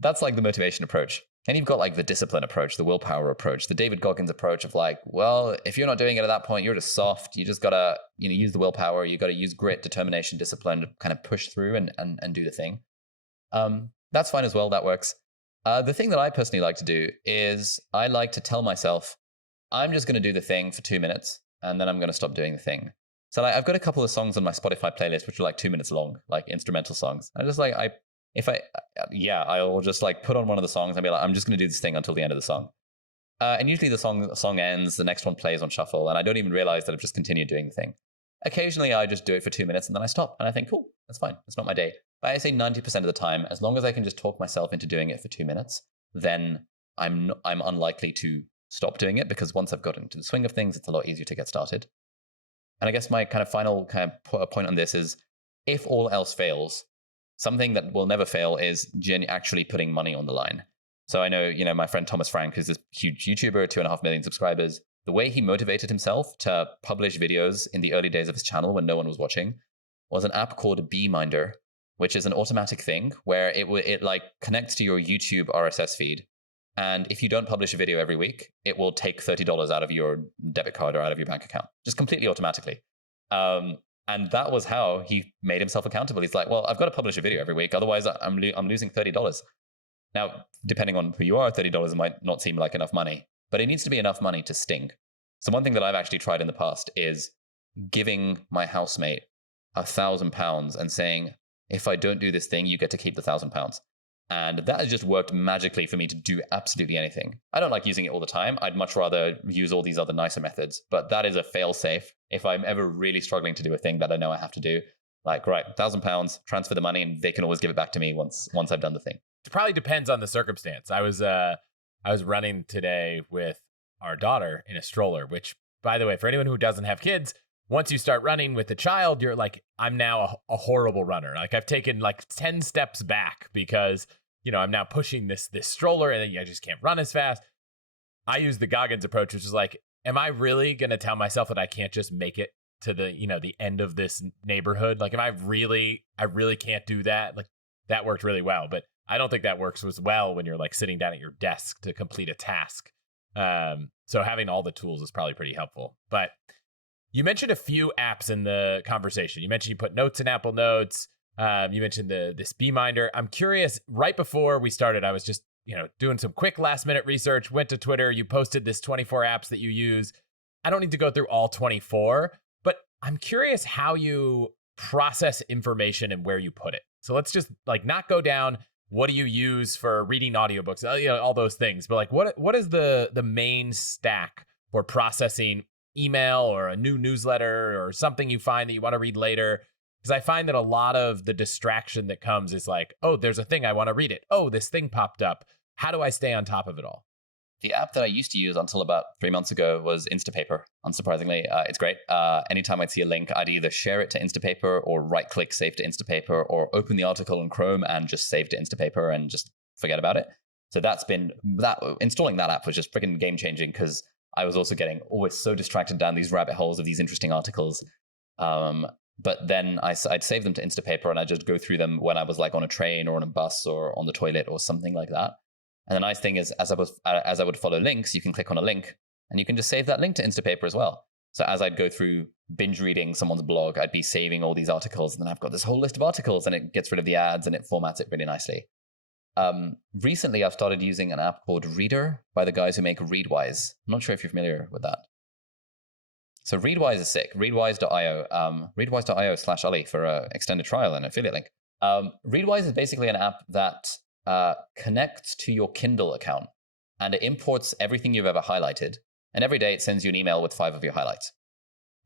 That's like the motivation approach. And you've got, like, the discipline approach, the willpower approach, the David Goggins approach of, like, well, if you're not doing it at that point, you're just soft. You just got to, use the willpower. You got to use grit, determination, discipline to kind of push through and do the thing. That's fine as well. That works. The thing that I personally like to do is I like to tell myself, I'm just going to do the thing for 2 minutes, and then I'm going to stop doing the thing. So, like, I've got a couple of songs on my Spotify playlist, which are like 2 minutes long, like instrumental songs. I just like, I'll just, like, put on one of the songs and be like, I'm just going to do this thing until the end of the song. And usually the song ends, the next one plays on shuffle, and I don't even realize that I've just continued doing the thing. Occasionally, I just do it for 2 minutes and then I stop, and I think, cool, that's fine. It's not my day. But I say 90% of the time, as long as I can just talk myself into doing it for 2 minutes, then I'm unlikely to stop doing it, because once I've gotten into the swing of things, it's a lot easier to get started. And I guess my kind of final point on this is, if all else fails, something that will never fail is actually putting money on the line. So I know, my friend Thomas Frank, who's this huge YouTuber, 2.5 million subscribers, the way he motivated himself to publish videos in the early days of his channel when no one was watching was an app called Beeminder, which is an automatic thing where it like connects to your YouTube RSS feed. And if you don't publish a video every week, it will take $30 out of your debit card or out of your bank account, just completely automatically. And that was how he made himself accountable. He's like, well, I've got to publish a video every week. Otherwise, I'm losing $30. Now, depending on who you are, $30 might not seem like enough money, but it needs to be enough money to sting. So one thing that I've actually tried in the past is giving my housemate £1,000 and saying, if I don't do this thing, you get to keep the £1,000. And that has just worked magically for me to do absolutely anything. I don't like using it all the time. I'd much rather use all these other nicer methods, but that is a fail safe. If I'm ever really struggling to do a thing that I know I have to do, like, right, £1,000, transfer the money, and they can always give it back to me once I've done the thing. It probably depends on the circumstance. I was running today with our daughter in a stroller, which, by the way, for anyone who doesn't have kids, once you start running with the child, you're like, I'm now a horrible runner. Like I've taken like 10 steps back because, I'm now pushing this stroller and I just can't run as fast. I use the Goggins approach, which is like, am I really going to tell myself that I can't just make it to the, the end of this neighborhood? Like, I really can't do that. Like that worked really well, but I don't think that works as well when you're like sitting down at your desk to complete a task. So having all the tools is probably pretty helpful. But you mentioned a few apps in the conversation. You mentioned you put notes in Apple Notes. You mentioned this Beeminder. I'm curious, right before we started, I was just, doing some quick last minute research, went to Twitter. You posted this 24 apps that you use. I don't need to go through all 24, but I'm curious how you process information and where you put it. So let's just like not go down, what do you use for reading audiobooks, all those things. But like, what is the main stack for processing email or a new newsletter or something you find that you want to read later? Because I find that a lot of the distraction that comes is like, oh, there's a thing, I want to read it. Oh, this thing popped up. How do I stay on top of it all? The app that I used to use until about 3 months ago was Instapaper. Unsurprisingly, it's great. Anytime I'd see a link, I'd either share it to Instapaper or right-click save to Instapaper or open the article in Chrome and just save to Instapaper and just forget about it. So installing that app was just freaking game-changing because I was also getting always so distracted down these rabbit holes of these interesting articles. But then I'd save them to Instapaper and I'd just go through them when I was like on a train or on a bus or on the toilet or something like that. And the nice thing is, as I would follow links, you can click on a link and you can just save that link to Instapaper as well. So as I'd go through binge reading someone's blog, I'd be saving all these articles and then I've got this whole list of articles and it gets rid of the ads and it formats it really nicely. Recently, I've started using an app called Reader by the guys who make Readwise. I'm not sure if you're familiar with that. So Readwise is sick. Readwise.io. Readwise.io/Ali for an extended trial and affiliate link. Readwise is basically an app that connects to your Kindle account and it imports everything you've ever highlighted. And every day it sends you an email with 5 of your highlights.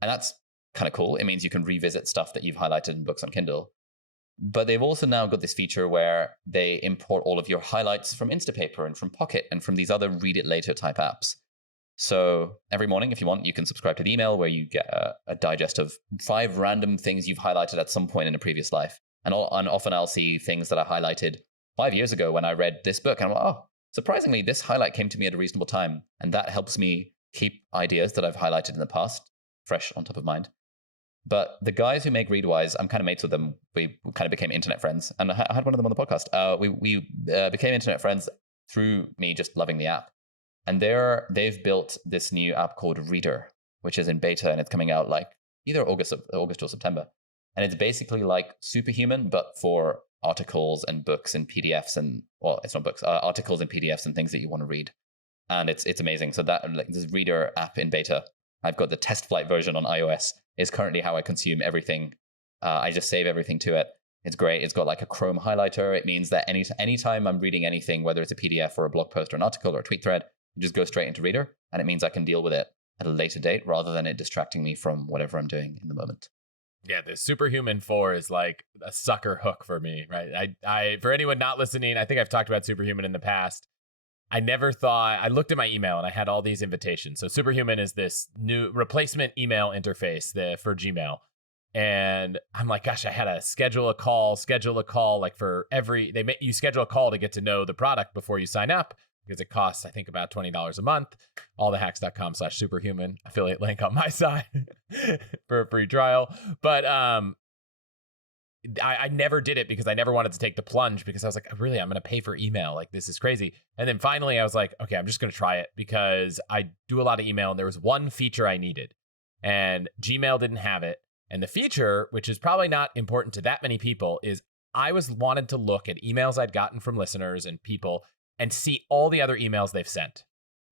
And that's kind of cool. It means you can revisit stuff that you've highlighted in books on Kindle. But they've also now got this feature where they import all of your highlights from Instapaper and from Pocket and from these other read it later type apps. So every morning, if you want, you can subscribe to the email where you get a digest of 5 random things you've highlighted at some point in a previous life. And often I'll see things that I highlighted 5 years ago when I read this book. And I'm like, oh, surprisingly, this highlight came to me at a reasonable time. And that helps me keep ideas that I've highlighted in the past fresh on top of mind. But the guys who make Readwise, I'm kind of mates with them. We kind of became internet friends. And I had one of them on the podcast. We became internet friends through me just loving the app. And they've built this new app called Reader, which is in beta and it's coming out like either August or September. And it's basically like Superhuman, but for articles and books and PDFs and, well, it's not books, articles and PDFs and things that you want to read. And it's amazing. So that like this Reader app in beta, I've got the test flight version on iOS, is currently how I consume everything. I just save everything to it. It's great. It's got like a Chrome highlighter. It means that anytime I'm reading anything, whether it's a PDF or a blog post or an article or a tweet thread, it just goes straight into Reader. And it means I can deal with it at a later date rather than it distracting me from whatever I'm doing in the moment. Yeah, the Superhuman 4 is like a sucker hook for me, right? I for anyone not listening, I think I've talked about Superhuman in the past. I never thought, I looked at my email and I had all these invitations. So Superhuman is this new replacement email interface for Gmail. And I'm like, gosh, I had to schedule a call like for you schedule a call to get to know the product before you sign up because it costs, I think, about $20 a month. allthehacks.com/superhuman, affiliate link on my side for a free trial. But I never did it because I never wanted to take the plunge because I was like, really, I'm going to pay for email. Like, this is crazy. And then finally I was like, okay, I'm just going to try it because I do a lot of email and there was one feature I needed and Gmail didn't have it. And the feature, which is probably not important to that many people, is I wanted to look at emails I'd gotten from listeners and people and see all the other emails they've sent.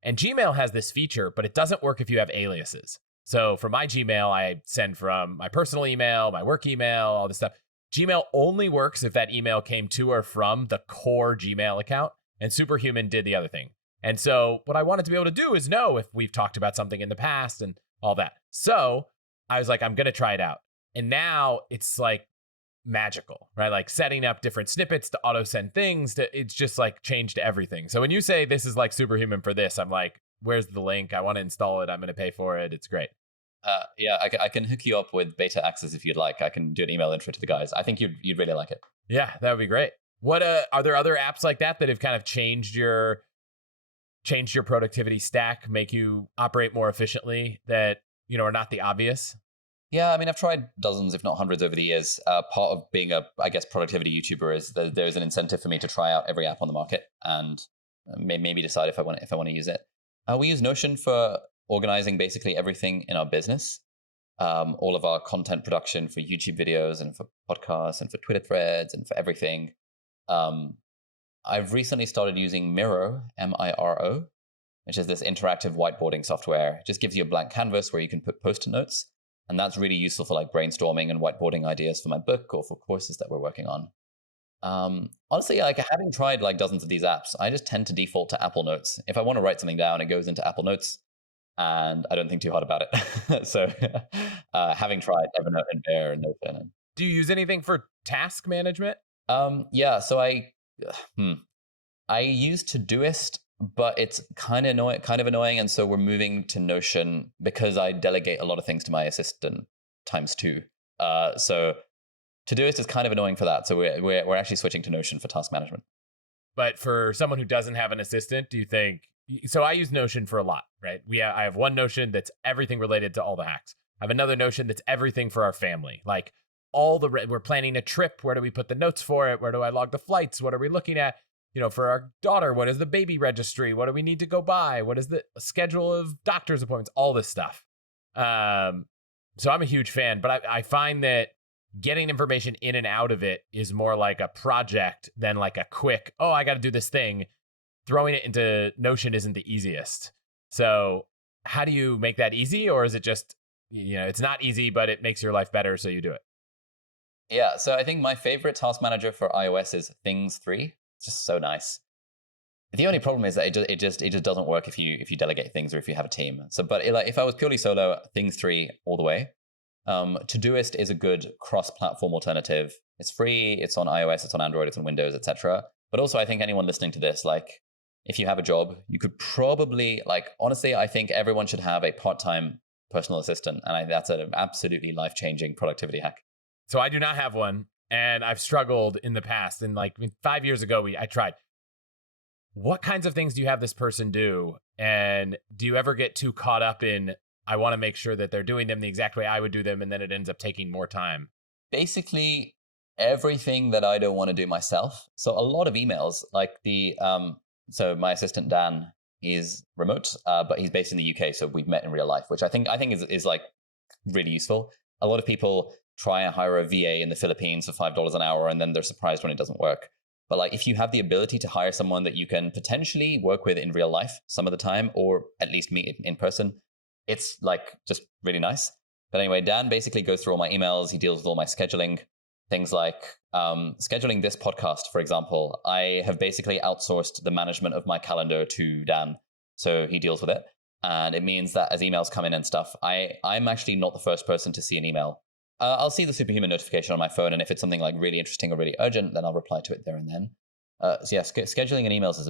And Gmail has this feature, but it doesn't work if you have aliases. So for my Gmail, I send from my personal email, my work email, all this stuff. Gmail only works if that email came to or from the core Gmail account, and Superhuman did the other thing. And so what I wanted to be able to do is know if we've talked about something in the past and all that. So I was like, I'm going to try it out. And now it's like magical, right? Like setting up different snippets to auto send things, it's just like changed everything. So when you say this is like Superhuman for this, I'm like, where's the link? I want to install it. I'm going to pay for it. It's great. Yeah, I can hook you up with beta access if you'd like. I can do an email intro to the guys. I think you'd really like it. Yeah, that would be great. What are there other apps like that have kind of changed your productivity stack, make you operate more efficiently that, are not the obvious? Yeah, I mean, I've tried dozens, if not hundreds, over the years. Part of being a, I guess, productivity YouTuber is that there's an incentive for me to try out every app on the market and maybe decide if I want to use it. We use Notion for organizing basically everything in our business. All of our content production for YouTube videos and for podcasts and for Twitter threads and for everything. I've recently started using Miro, Miro, which is this interactive whiteboarding software. It just gives you a blank canvas where you can put post-it notes. And that's really useful for like brainstorming and whiteboarding ideas for my book or for courses that we're working on. Honestly, like having tried like dozens of these apps, I just tend to default to Apple Notes. If I want to write something down, it goes into Apple Notes and I don't think too hard about it. So having tried Evernote and Bear and Notion. Do you use anything for task management? Yeah, so I use Todoist, but it's kind of annoying. And so we're moving to Notion because I delegate a lot of things to my assistant ×2. So Todoist is kind of annoying for that. So we're actually switching to Notion for task management. But for someone who doesn't have an assistant, do you think? So I use Notion for a lot, right? I have one Notion that's everything related to all the hacks. I have another Notion that's everything for our family. Like we're planning a trip. Where do we put the notes for it? Where do I log the flights? What are we looking at? For our daughter, what is the baby registry? What do we need to go buy? What is the schedule of doctor's appointments? All this stuff. So I'm a huge fan, but I find that getting information in and out of it is more like a project than like a quick, I got to do this thing. Throwing it into Notion isn't the easiest. So how do you make that easy? Or is it just, it's not easy, but it makes your life better, so you do it? Yeah, so I think my favorite task manager for iOS is Things 3. It's just so nice. The only problem is that it just doesn't work if you delegate things or if you have a team. So, but if I was purely solo, Things 3 all the way. Todoist is a good cross-platform alternative. It's free. It's on iOS. It's on Android. It's on Windows, etc. But also, I think anyone listening to this, like, if you have a job, you could probably, like, honestly, I think everyone should have a part-time personal assistant, and that's an absolutely life-changing productivity hack. So I do not have one. And I've struggled in the past. And like 5 years ago, I tried. What kinds of things do you have this person do? And do you ever get too caught up in, I want to make sure that they're doing them the exact way I would do them, and then it ends up taking more time? Basically, everything that I don't want to do myself. So a lot of emails, like so my assistant Dan is remote, but he's based in the UK, so we've met in real life, which I think is like really useful. A lot of people try and hire a VA in the Philippines for $5 an hour, and then they're surprised when it doesn't work. But like, if you have the ability to hire someone that you can potentially work with in real life some of the time, or at least meet in person, it's like just really nice. But anyway, Dan basically goes through all my emails. He deals with all my scheduling, things like scheduling this podcast, for example. I have basically outsourced the management of my calendar to Dan, so he deals with it. And it means that as emails come in and stuff, I'm actually not the first person to see an email. I'll see the Superhuman notification on my phone, and if it's something like really interesting or really urgent, then I'll reply to it there and then. So yeah, scheduling and emails is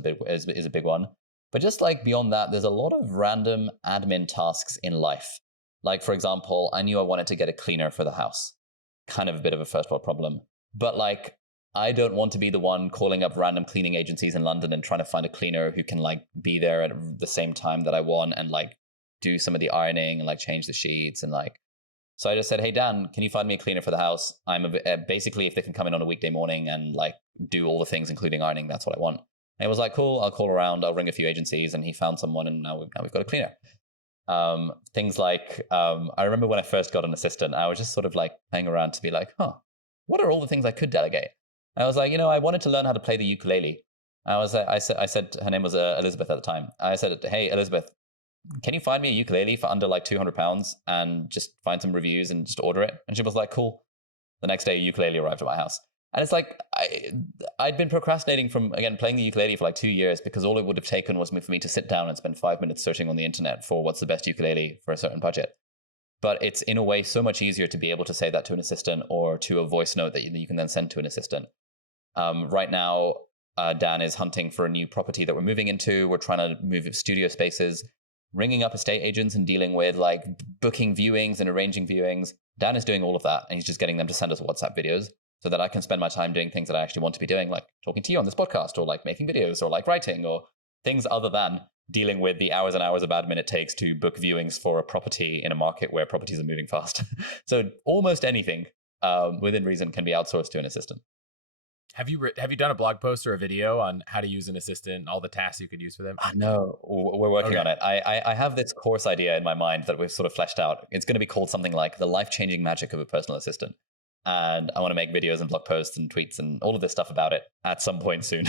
a big one. But just like beyond that, there's a lot of random admin tasks in life. Like, for example, I knew I wanted to get a cleaner for the house. Kind of a bit of a first world problem. But like, I don't want to be the one calling up random cleaning agencies in London and trying to find a cleaner who can like be there at the same time that I want and like do some of the ironing and like change the sheets and like. So I just said, hey, Dan, can you find me a cleaner for the house? Basically, if they can come in on a weekday morning and like do all the things, including ironing, that's what I want. And he was like, cool, I'll call around, I'll ring a few agencies. And he found someone, and now we've got a cleaner. Things like, I remember when I first got an assistant, I was just sort of like playing around to be like, what are all the things I could delegate? And I was like, I wanted to learn how to play the ukulele. I said her name was Elizabeth at the time. I said, hey, Elizabeth, can you find me a ukulele for under like £200 and just find some reviews and just order it? And she was like, cool. The next day, a ukulele arrived at my house. And it's like, I'd been procrastinating from, again, playing the ukulele for like 2 years because all it would have taken was for me to sit down and spend 5 minutes searching on the internet for what's the best ukulele for a certain budget. But it's in a way so much easier to be able to say that to an assistant or to a voice note that you can then send to an assistant. Right now, Dan is hunting for a new property that we're moving into. We're trying to move studio spaces. ringing up estate agents and dealing with like booking viewings and arranging viewings. Dan is doing all of that, and he's just getting them to send us WhatsApp videos so that I can spend my time doing things that I actually want to be doing, like talking to you on this podcast, or like making videos, or like writing, or things other than dealing with the hours and hours of admin it takes to book viewings for a property in a market where properties are moving fast. So almost anything within reason can be outsourced to an assistant. Have you done a blog post or a video on how to use an assistant and all the tasks you could use for them? No, we're working on it. I have this course idea in my mind that we've sort of fleshed out. It's going to be called something like The Life-Changing Magic of a Personal Assistant. And I want to make videos and blog posts and tweets and all of this stuff about it at some point soon.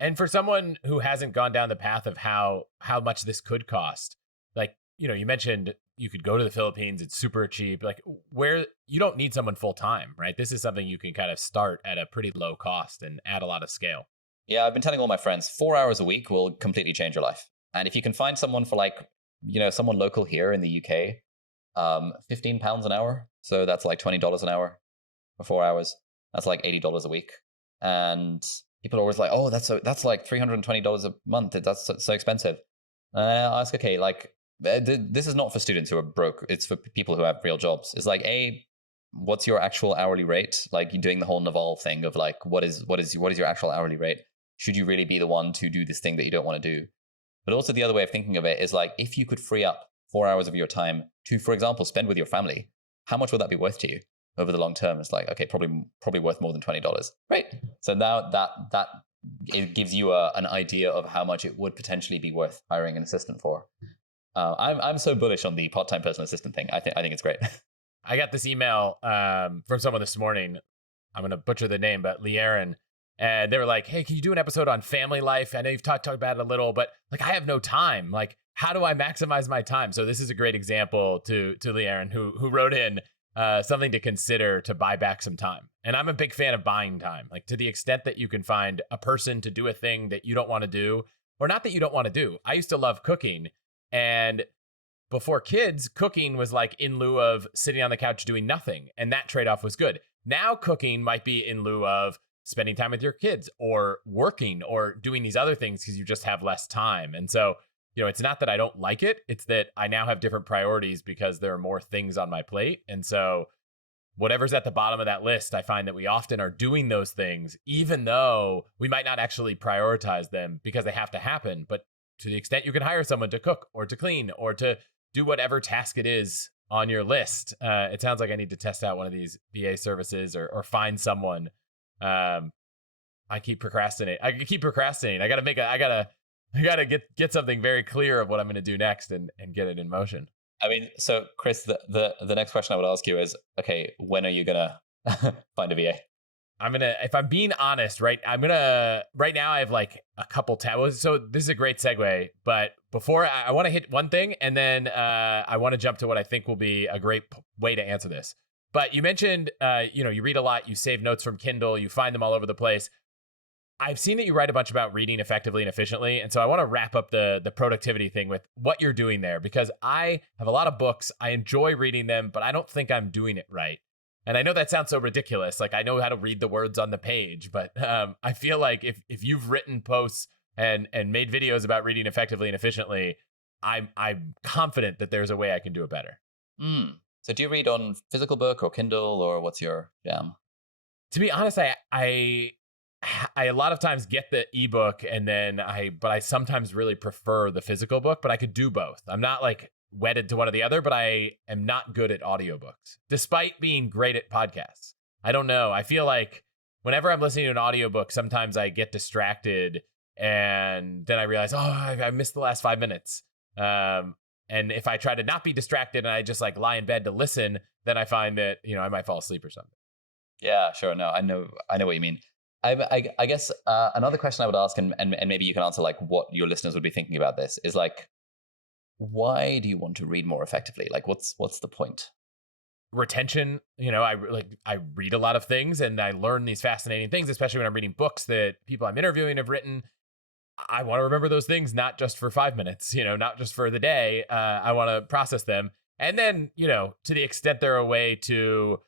And for someone who hasn't gone down the path of how much this could cost, like, you mentioned you could go to the Philippines, it's super cheap, like where you don't need someone full time, right? This is something you can kind of start at a pretty low cost and add a lot of scale. Yeah, I've been telling all my friends, 4 hours a week will completely change your life. And if you can find someone for like, someone local here in the UK, £15 an hour. So that's like $20 an hour for 4 hours. That's like $80 a week. And people are always like, oh, that's like $320 a month. That's so expensive. And I ask, okay, like, this is not for students who are broke. It's for people who have real jobs. It's like, what's your actual hourly rate? Like, you're doing the whole Naval thing of like, what is your actual hourly rate? Should you really be the one to do this thing that you don't want to do? But also the other way of thinking of it is like, if you could free up 4 hours of your time to, for example, spend with your family, how much would that be worth to you over the long term? It's like, okay, probably worth more than $20. Great. So now that it gives you an idea of how much it would potentially be worth hiring an assistant for. I'm so bullish on the part-time personal assistant thing. I think it's great. I got this email from someone this morning. I'm going to butcher the name, but Learen. And they were like, hey, can you do an episode on family life? I know you've talked about it a little, but like, I have no time. Like, how do I maximize my time? So this is a great example to Learen, who wrote in something to consider to buy back some time. And I'm a big fan of buying time. Like, to the extent that you can find a person to do a thing that you don't want to do, or not that you don't want to do. I used to love cooking. And before kids, cooking was like in lieu of sitting on the couch doing nothing. And that trade-off was good. Now cooking might be in lieu of spending time with your kids or working or doing these other things because you just have less time. And so, it's not that I don't like it. It's that I now have different priorities because there are more things on my plate. And so whatever's at the bottom of that list, I find that we often are doing those things, even though we might not actually prioritize them because they have to happen. But to the extent you can hire someone to cook or to clean or to do whatever task it is on your list, it sounds like I need to test out one of these VA services or find someone. I keep procrastinating. I gotta get something very clear of what I'm going to do next and get it in motion. I mean, so Chris, the next question I would ask you is, okay, when are you gonna find a VA? If I'm being honest, right now I have like a couple tabs. So this is a great segue, but before I want to hit one thing and then I want to jump to what I think will be a great way to answer this. But you mentioned, you read a lot, you save notes from Kindle, you find them all over the place. I've seen that you write a bunch about reading effectively and efficiently. And so I want to wrap up the productivity thing with what you're doing there, because I have a lot of books. I enjoy reading them, but I don't think I'm doing it right. And I know that sounds so ridiculous. Like, I know how to read the words on the page, but I feel like if you've written posts and made videos about reading effectively and efficiently, I'm confident that there's a way I can do it better. So do you read on physical book or Kindle, or what's your jam? To be honest, I a lot of times get the ebook but I sometimes really prefer the physical book, but I could do both. I'm not like wedded to one or the other, but I am not good at audiobooks, despite being great at podcasts. I don't know. I feel like whenever I'm listening to an audiobook, sometimes I get distracted and then I realize, I missed the last 5 minutes. And if I try to not be distracted and I just like lie in bed to listen, then I find that, I might fall asleep or something. Yeah, sure. No, I know what you mean. I guess another question I would ask, and maybe you can answer like what your listeners would be thinking about this, is like, why do you want to read more effectively? Like, what's the point? Retention. I read a lot of things and I learn these fascinating things, especially when I'm reading books that people I'm interviewing have written. I want to remember those things, not just for 5 minutes, not just for the day. I want to process them. And then, to the extent they're a way to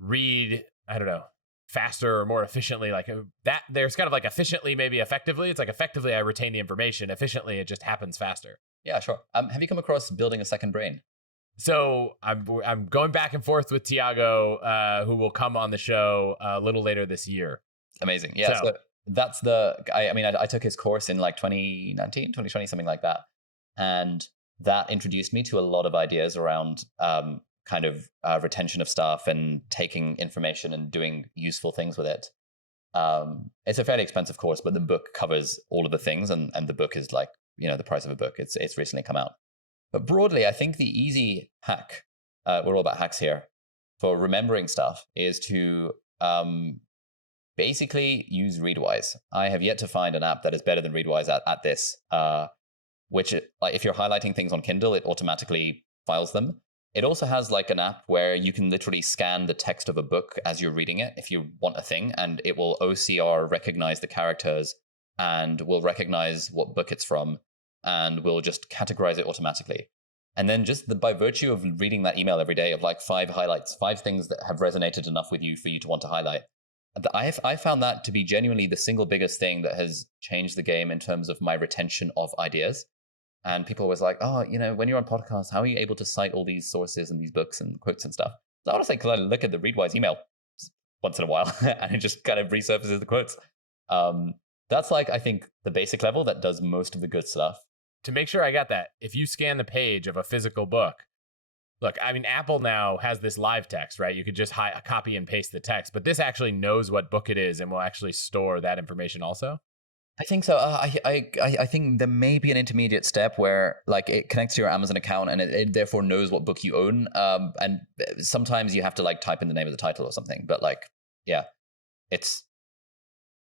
read, I don't know, faster or more efficiently, like that. There's kind of like efficiently, maybe effectively. It's like effectively I retain the information. Efficiently, it just happens faster. Yeah, sure. Have you come across building a second brain? So I'm going back and forth with Tiago, who will come on the show a little later this year. Amazing. Yeah. So that's I took his course in like 2019, 2020, something like that. And that introduced me to a lot of ideas around retention of stuff and taking information and doing useful things with it. It's a fairly expensive course, but the book covers all of the things, and the book is like, the price of a book. It's recently come out. But broadly, I think the easy hack, we're all about hacks here, for remembering stuff is to basically use Readwise. I have yet to find an app that is better than Readwise at this, which, like, if you're highlighting things on Kindle, it automatically files them. It also has like an app where you can literally scan the text of a book as you're reading it if you want a thing, and it will OCR recognize the characters and will recognize what book it's from and will just categorize it automatically. And then by virtue of reading that email every day of like 5 highlights, 5 things that have resonated enough with you for you to want to highlight, I found that to be genuinely the single biggest thing that has changed the game in terms of my retention of ideas. And people always like, oh, when you're on podcasts, how are you able to cite all these sources and these books and quotes and stuff? So I want to say, because I look at the Readwise email once in a while and it just kind of resurfaces the quotes. That's like, I think, the basic level that does most of the good stuff. To make sure I got that, if you scan the page of a physical book, look, I mean, Apple now has this live text, right? You could just copy and paste the text, but this actually knows what book it is and will actually store that information also? I think so. I think there may be an intermediate step where like it connects to your Amazon account and it therefore knows what book you own. And sometimes you have to like type in the name of the title or something. But like, yeah, it's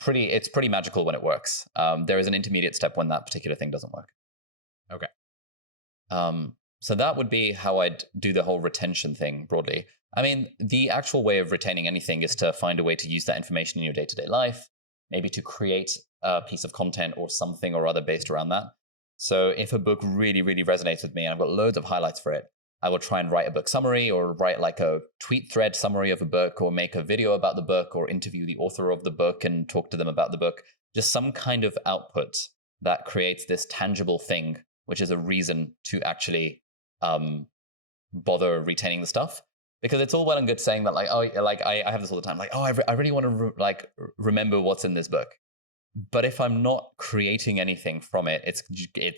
pretty magical when it works. There is an intermediate step when that particular thing doesn't work. Okay. So that would be how I'd do the whole retention thing broadly. I mean, the actual way of retaining anything is to find a way to use that information in your day-to-day life, maybe to create a piece of content or something or other based around that. So if a book really, really resonates with me and I've got loads of highlights for it, I will try and write a book summary or write like a tweet thread summary of a book or make a video about the book or interview the author of the book and talk to them about the book. Just some kind of output that creates this tangible thing, which is a reason to actually bother retaining the stuff. Because it's all well and good saying that, like, oh, like I have this all the time, like, oh, I really want to remember what's in this book. But if I'm not creating anything from it, it's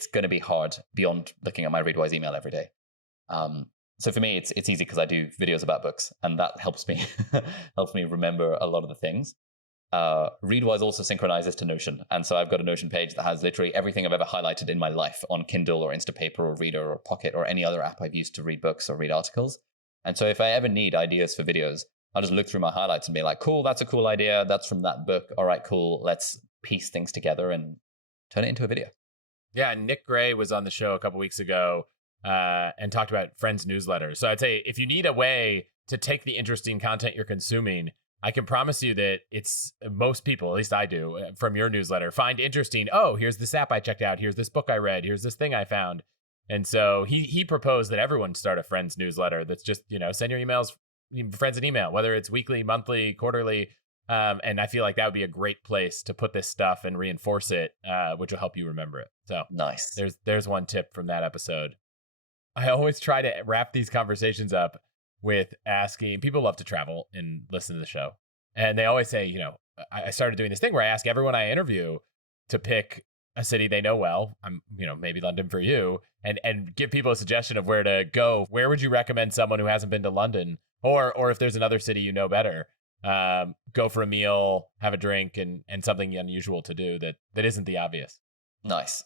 going to be hard beyond looking at my Readwise email every day. So for me, it's easy because I do videos about books, and that helps me remember a lot of the things. Readwise also synchronizes to Notion, and so I've got a Notion page that has literally everything I've ever highlighted in my life on Kindle or Instapaper or Reader or Pocket or any other app I've used to read books or read articles. And so if I ever need ideas for videos, I'll just look through my highlights and be like, cool, that's a cool idea. That's from that book. All right, cool. Let's piece things together and turn it into a video. Yeah, Nick Gray was on the show a couple weeks ago and talked about Friends newsletters. So I'd say if you need a way to take the interesting content you're consuming, I can promise you that it's most people, at least I do, from your newsletter, find interesting, oh, here's this app I checked out. Here's this book I read. Here's this thing I found. And so he proposed that everyone start a Friends newsletter that's just, send your emails, friends an email, whether it's weekly, monthly, quarterly. And I feel like that would be a great place to put this stuff and reinforce it, which will help you remember it. So nice. There's one tip from that episode. I always try to wrap these conversations up with asking, people love to travel and listen to the show. And they always say, I started doing this thing where I ask everyone I interview to pick a city they know well. Maybe London for you, and give people a suggestion of where to go. Where would you recommend someone who hasn't been to London, or if there's another city you know better, go for a meal, have a drink, and something unusual to do that isn't the obvious. Nice.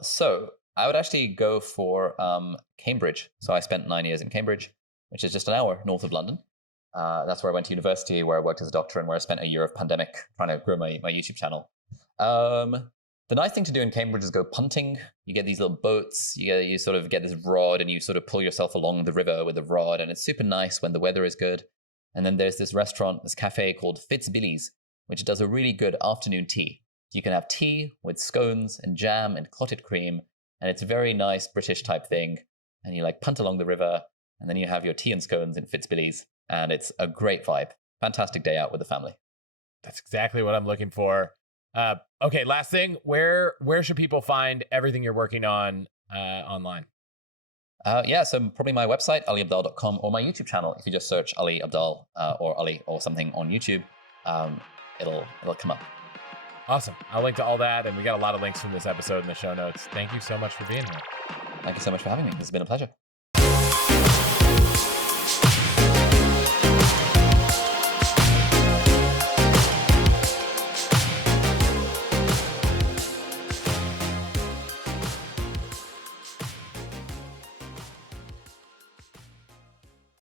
So I would actually go for Cambridge. So I spent 9 years in Cambridge, which is just an hour north of London. That's where I went to university, where I worked as a doctor, and where I spent a year of pandemic trying to grow my YouTube channel. The nice thing to do in Cambridge is go punting. You get these little boats. You sort of get this rod, and you sort of pull yourself along the river with a rod, and it's super nice when the weather is good. And then there's this restaurant, this cafe called Fitzbilly's, which does a really good afternoon tea. So you can have tea with scones and jam and clotted cream, and it's a very nice British type thing. And you like punt along the river, and then you have your tea and scones in Fitzbilly's, and it's a great vibe. Fantastic day out with the family. That's exactly what I'm looking for. Okay, last thing, where should people find everything you're working on online? So probably my website, aliabdaal.com, or my YouTube channel. If you just search Ali Abdaal or Ali or something on YouTube, it'll come up. Awesome. I'll link to all that, and we got a lot of links from this episode in the show notes. Thank you so much for being here. Thank you so much for having me. It's been a pleasure.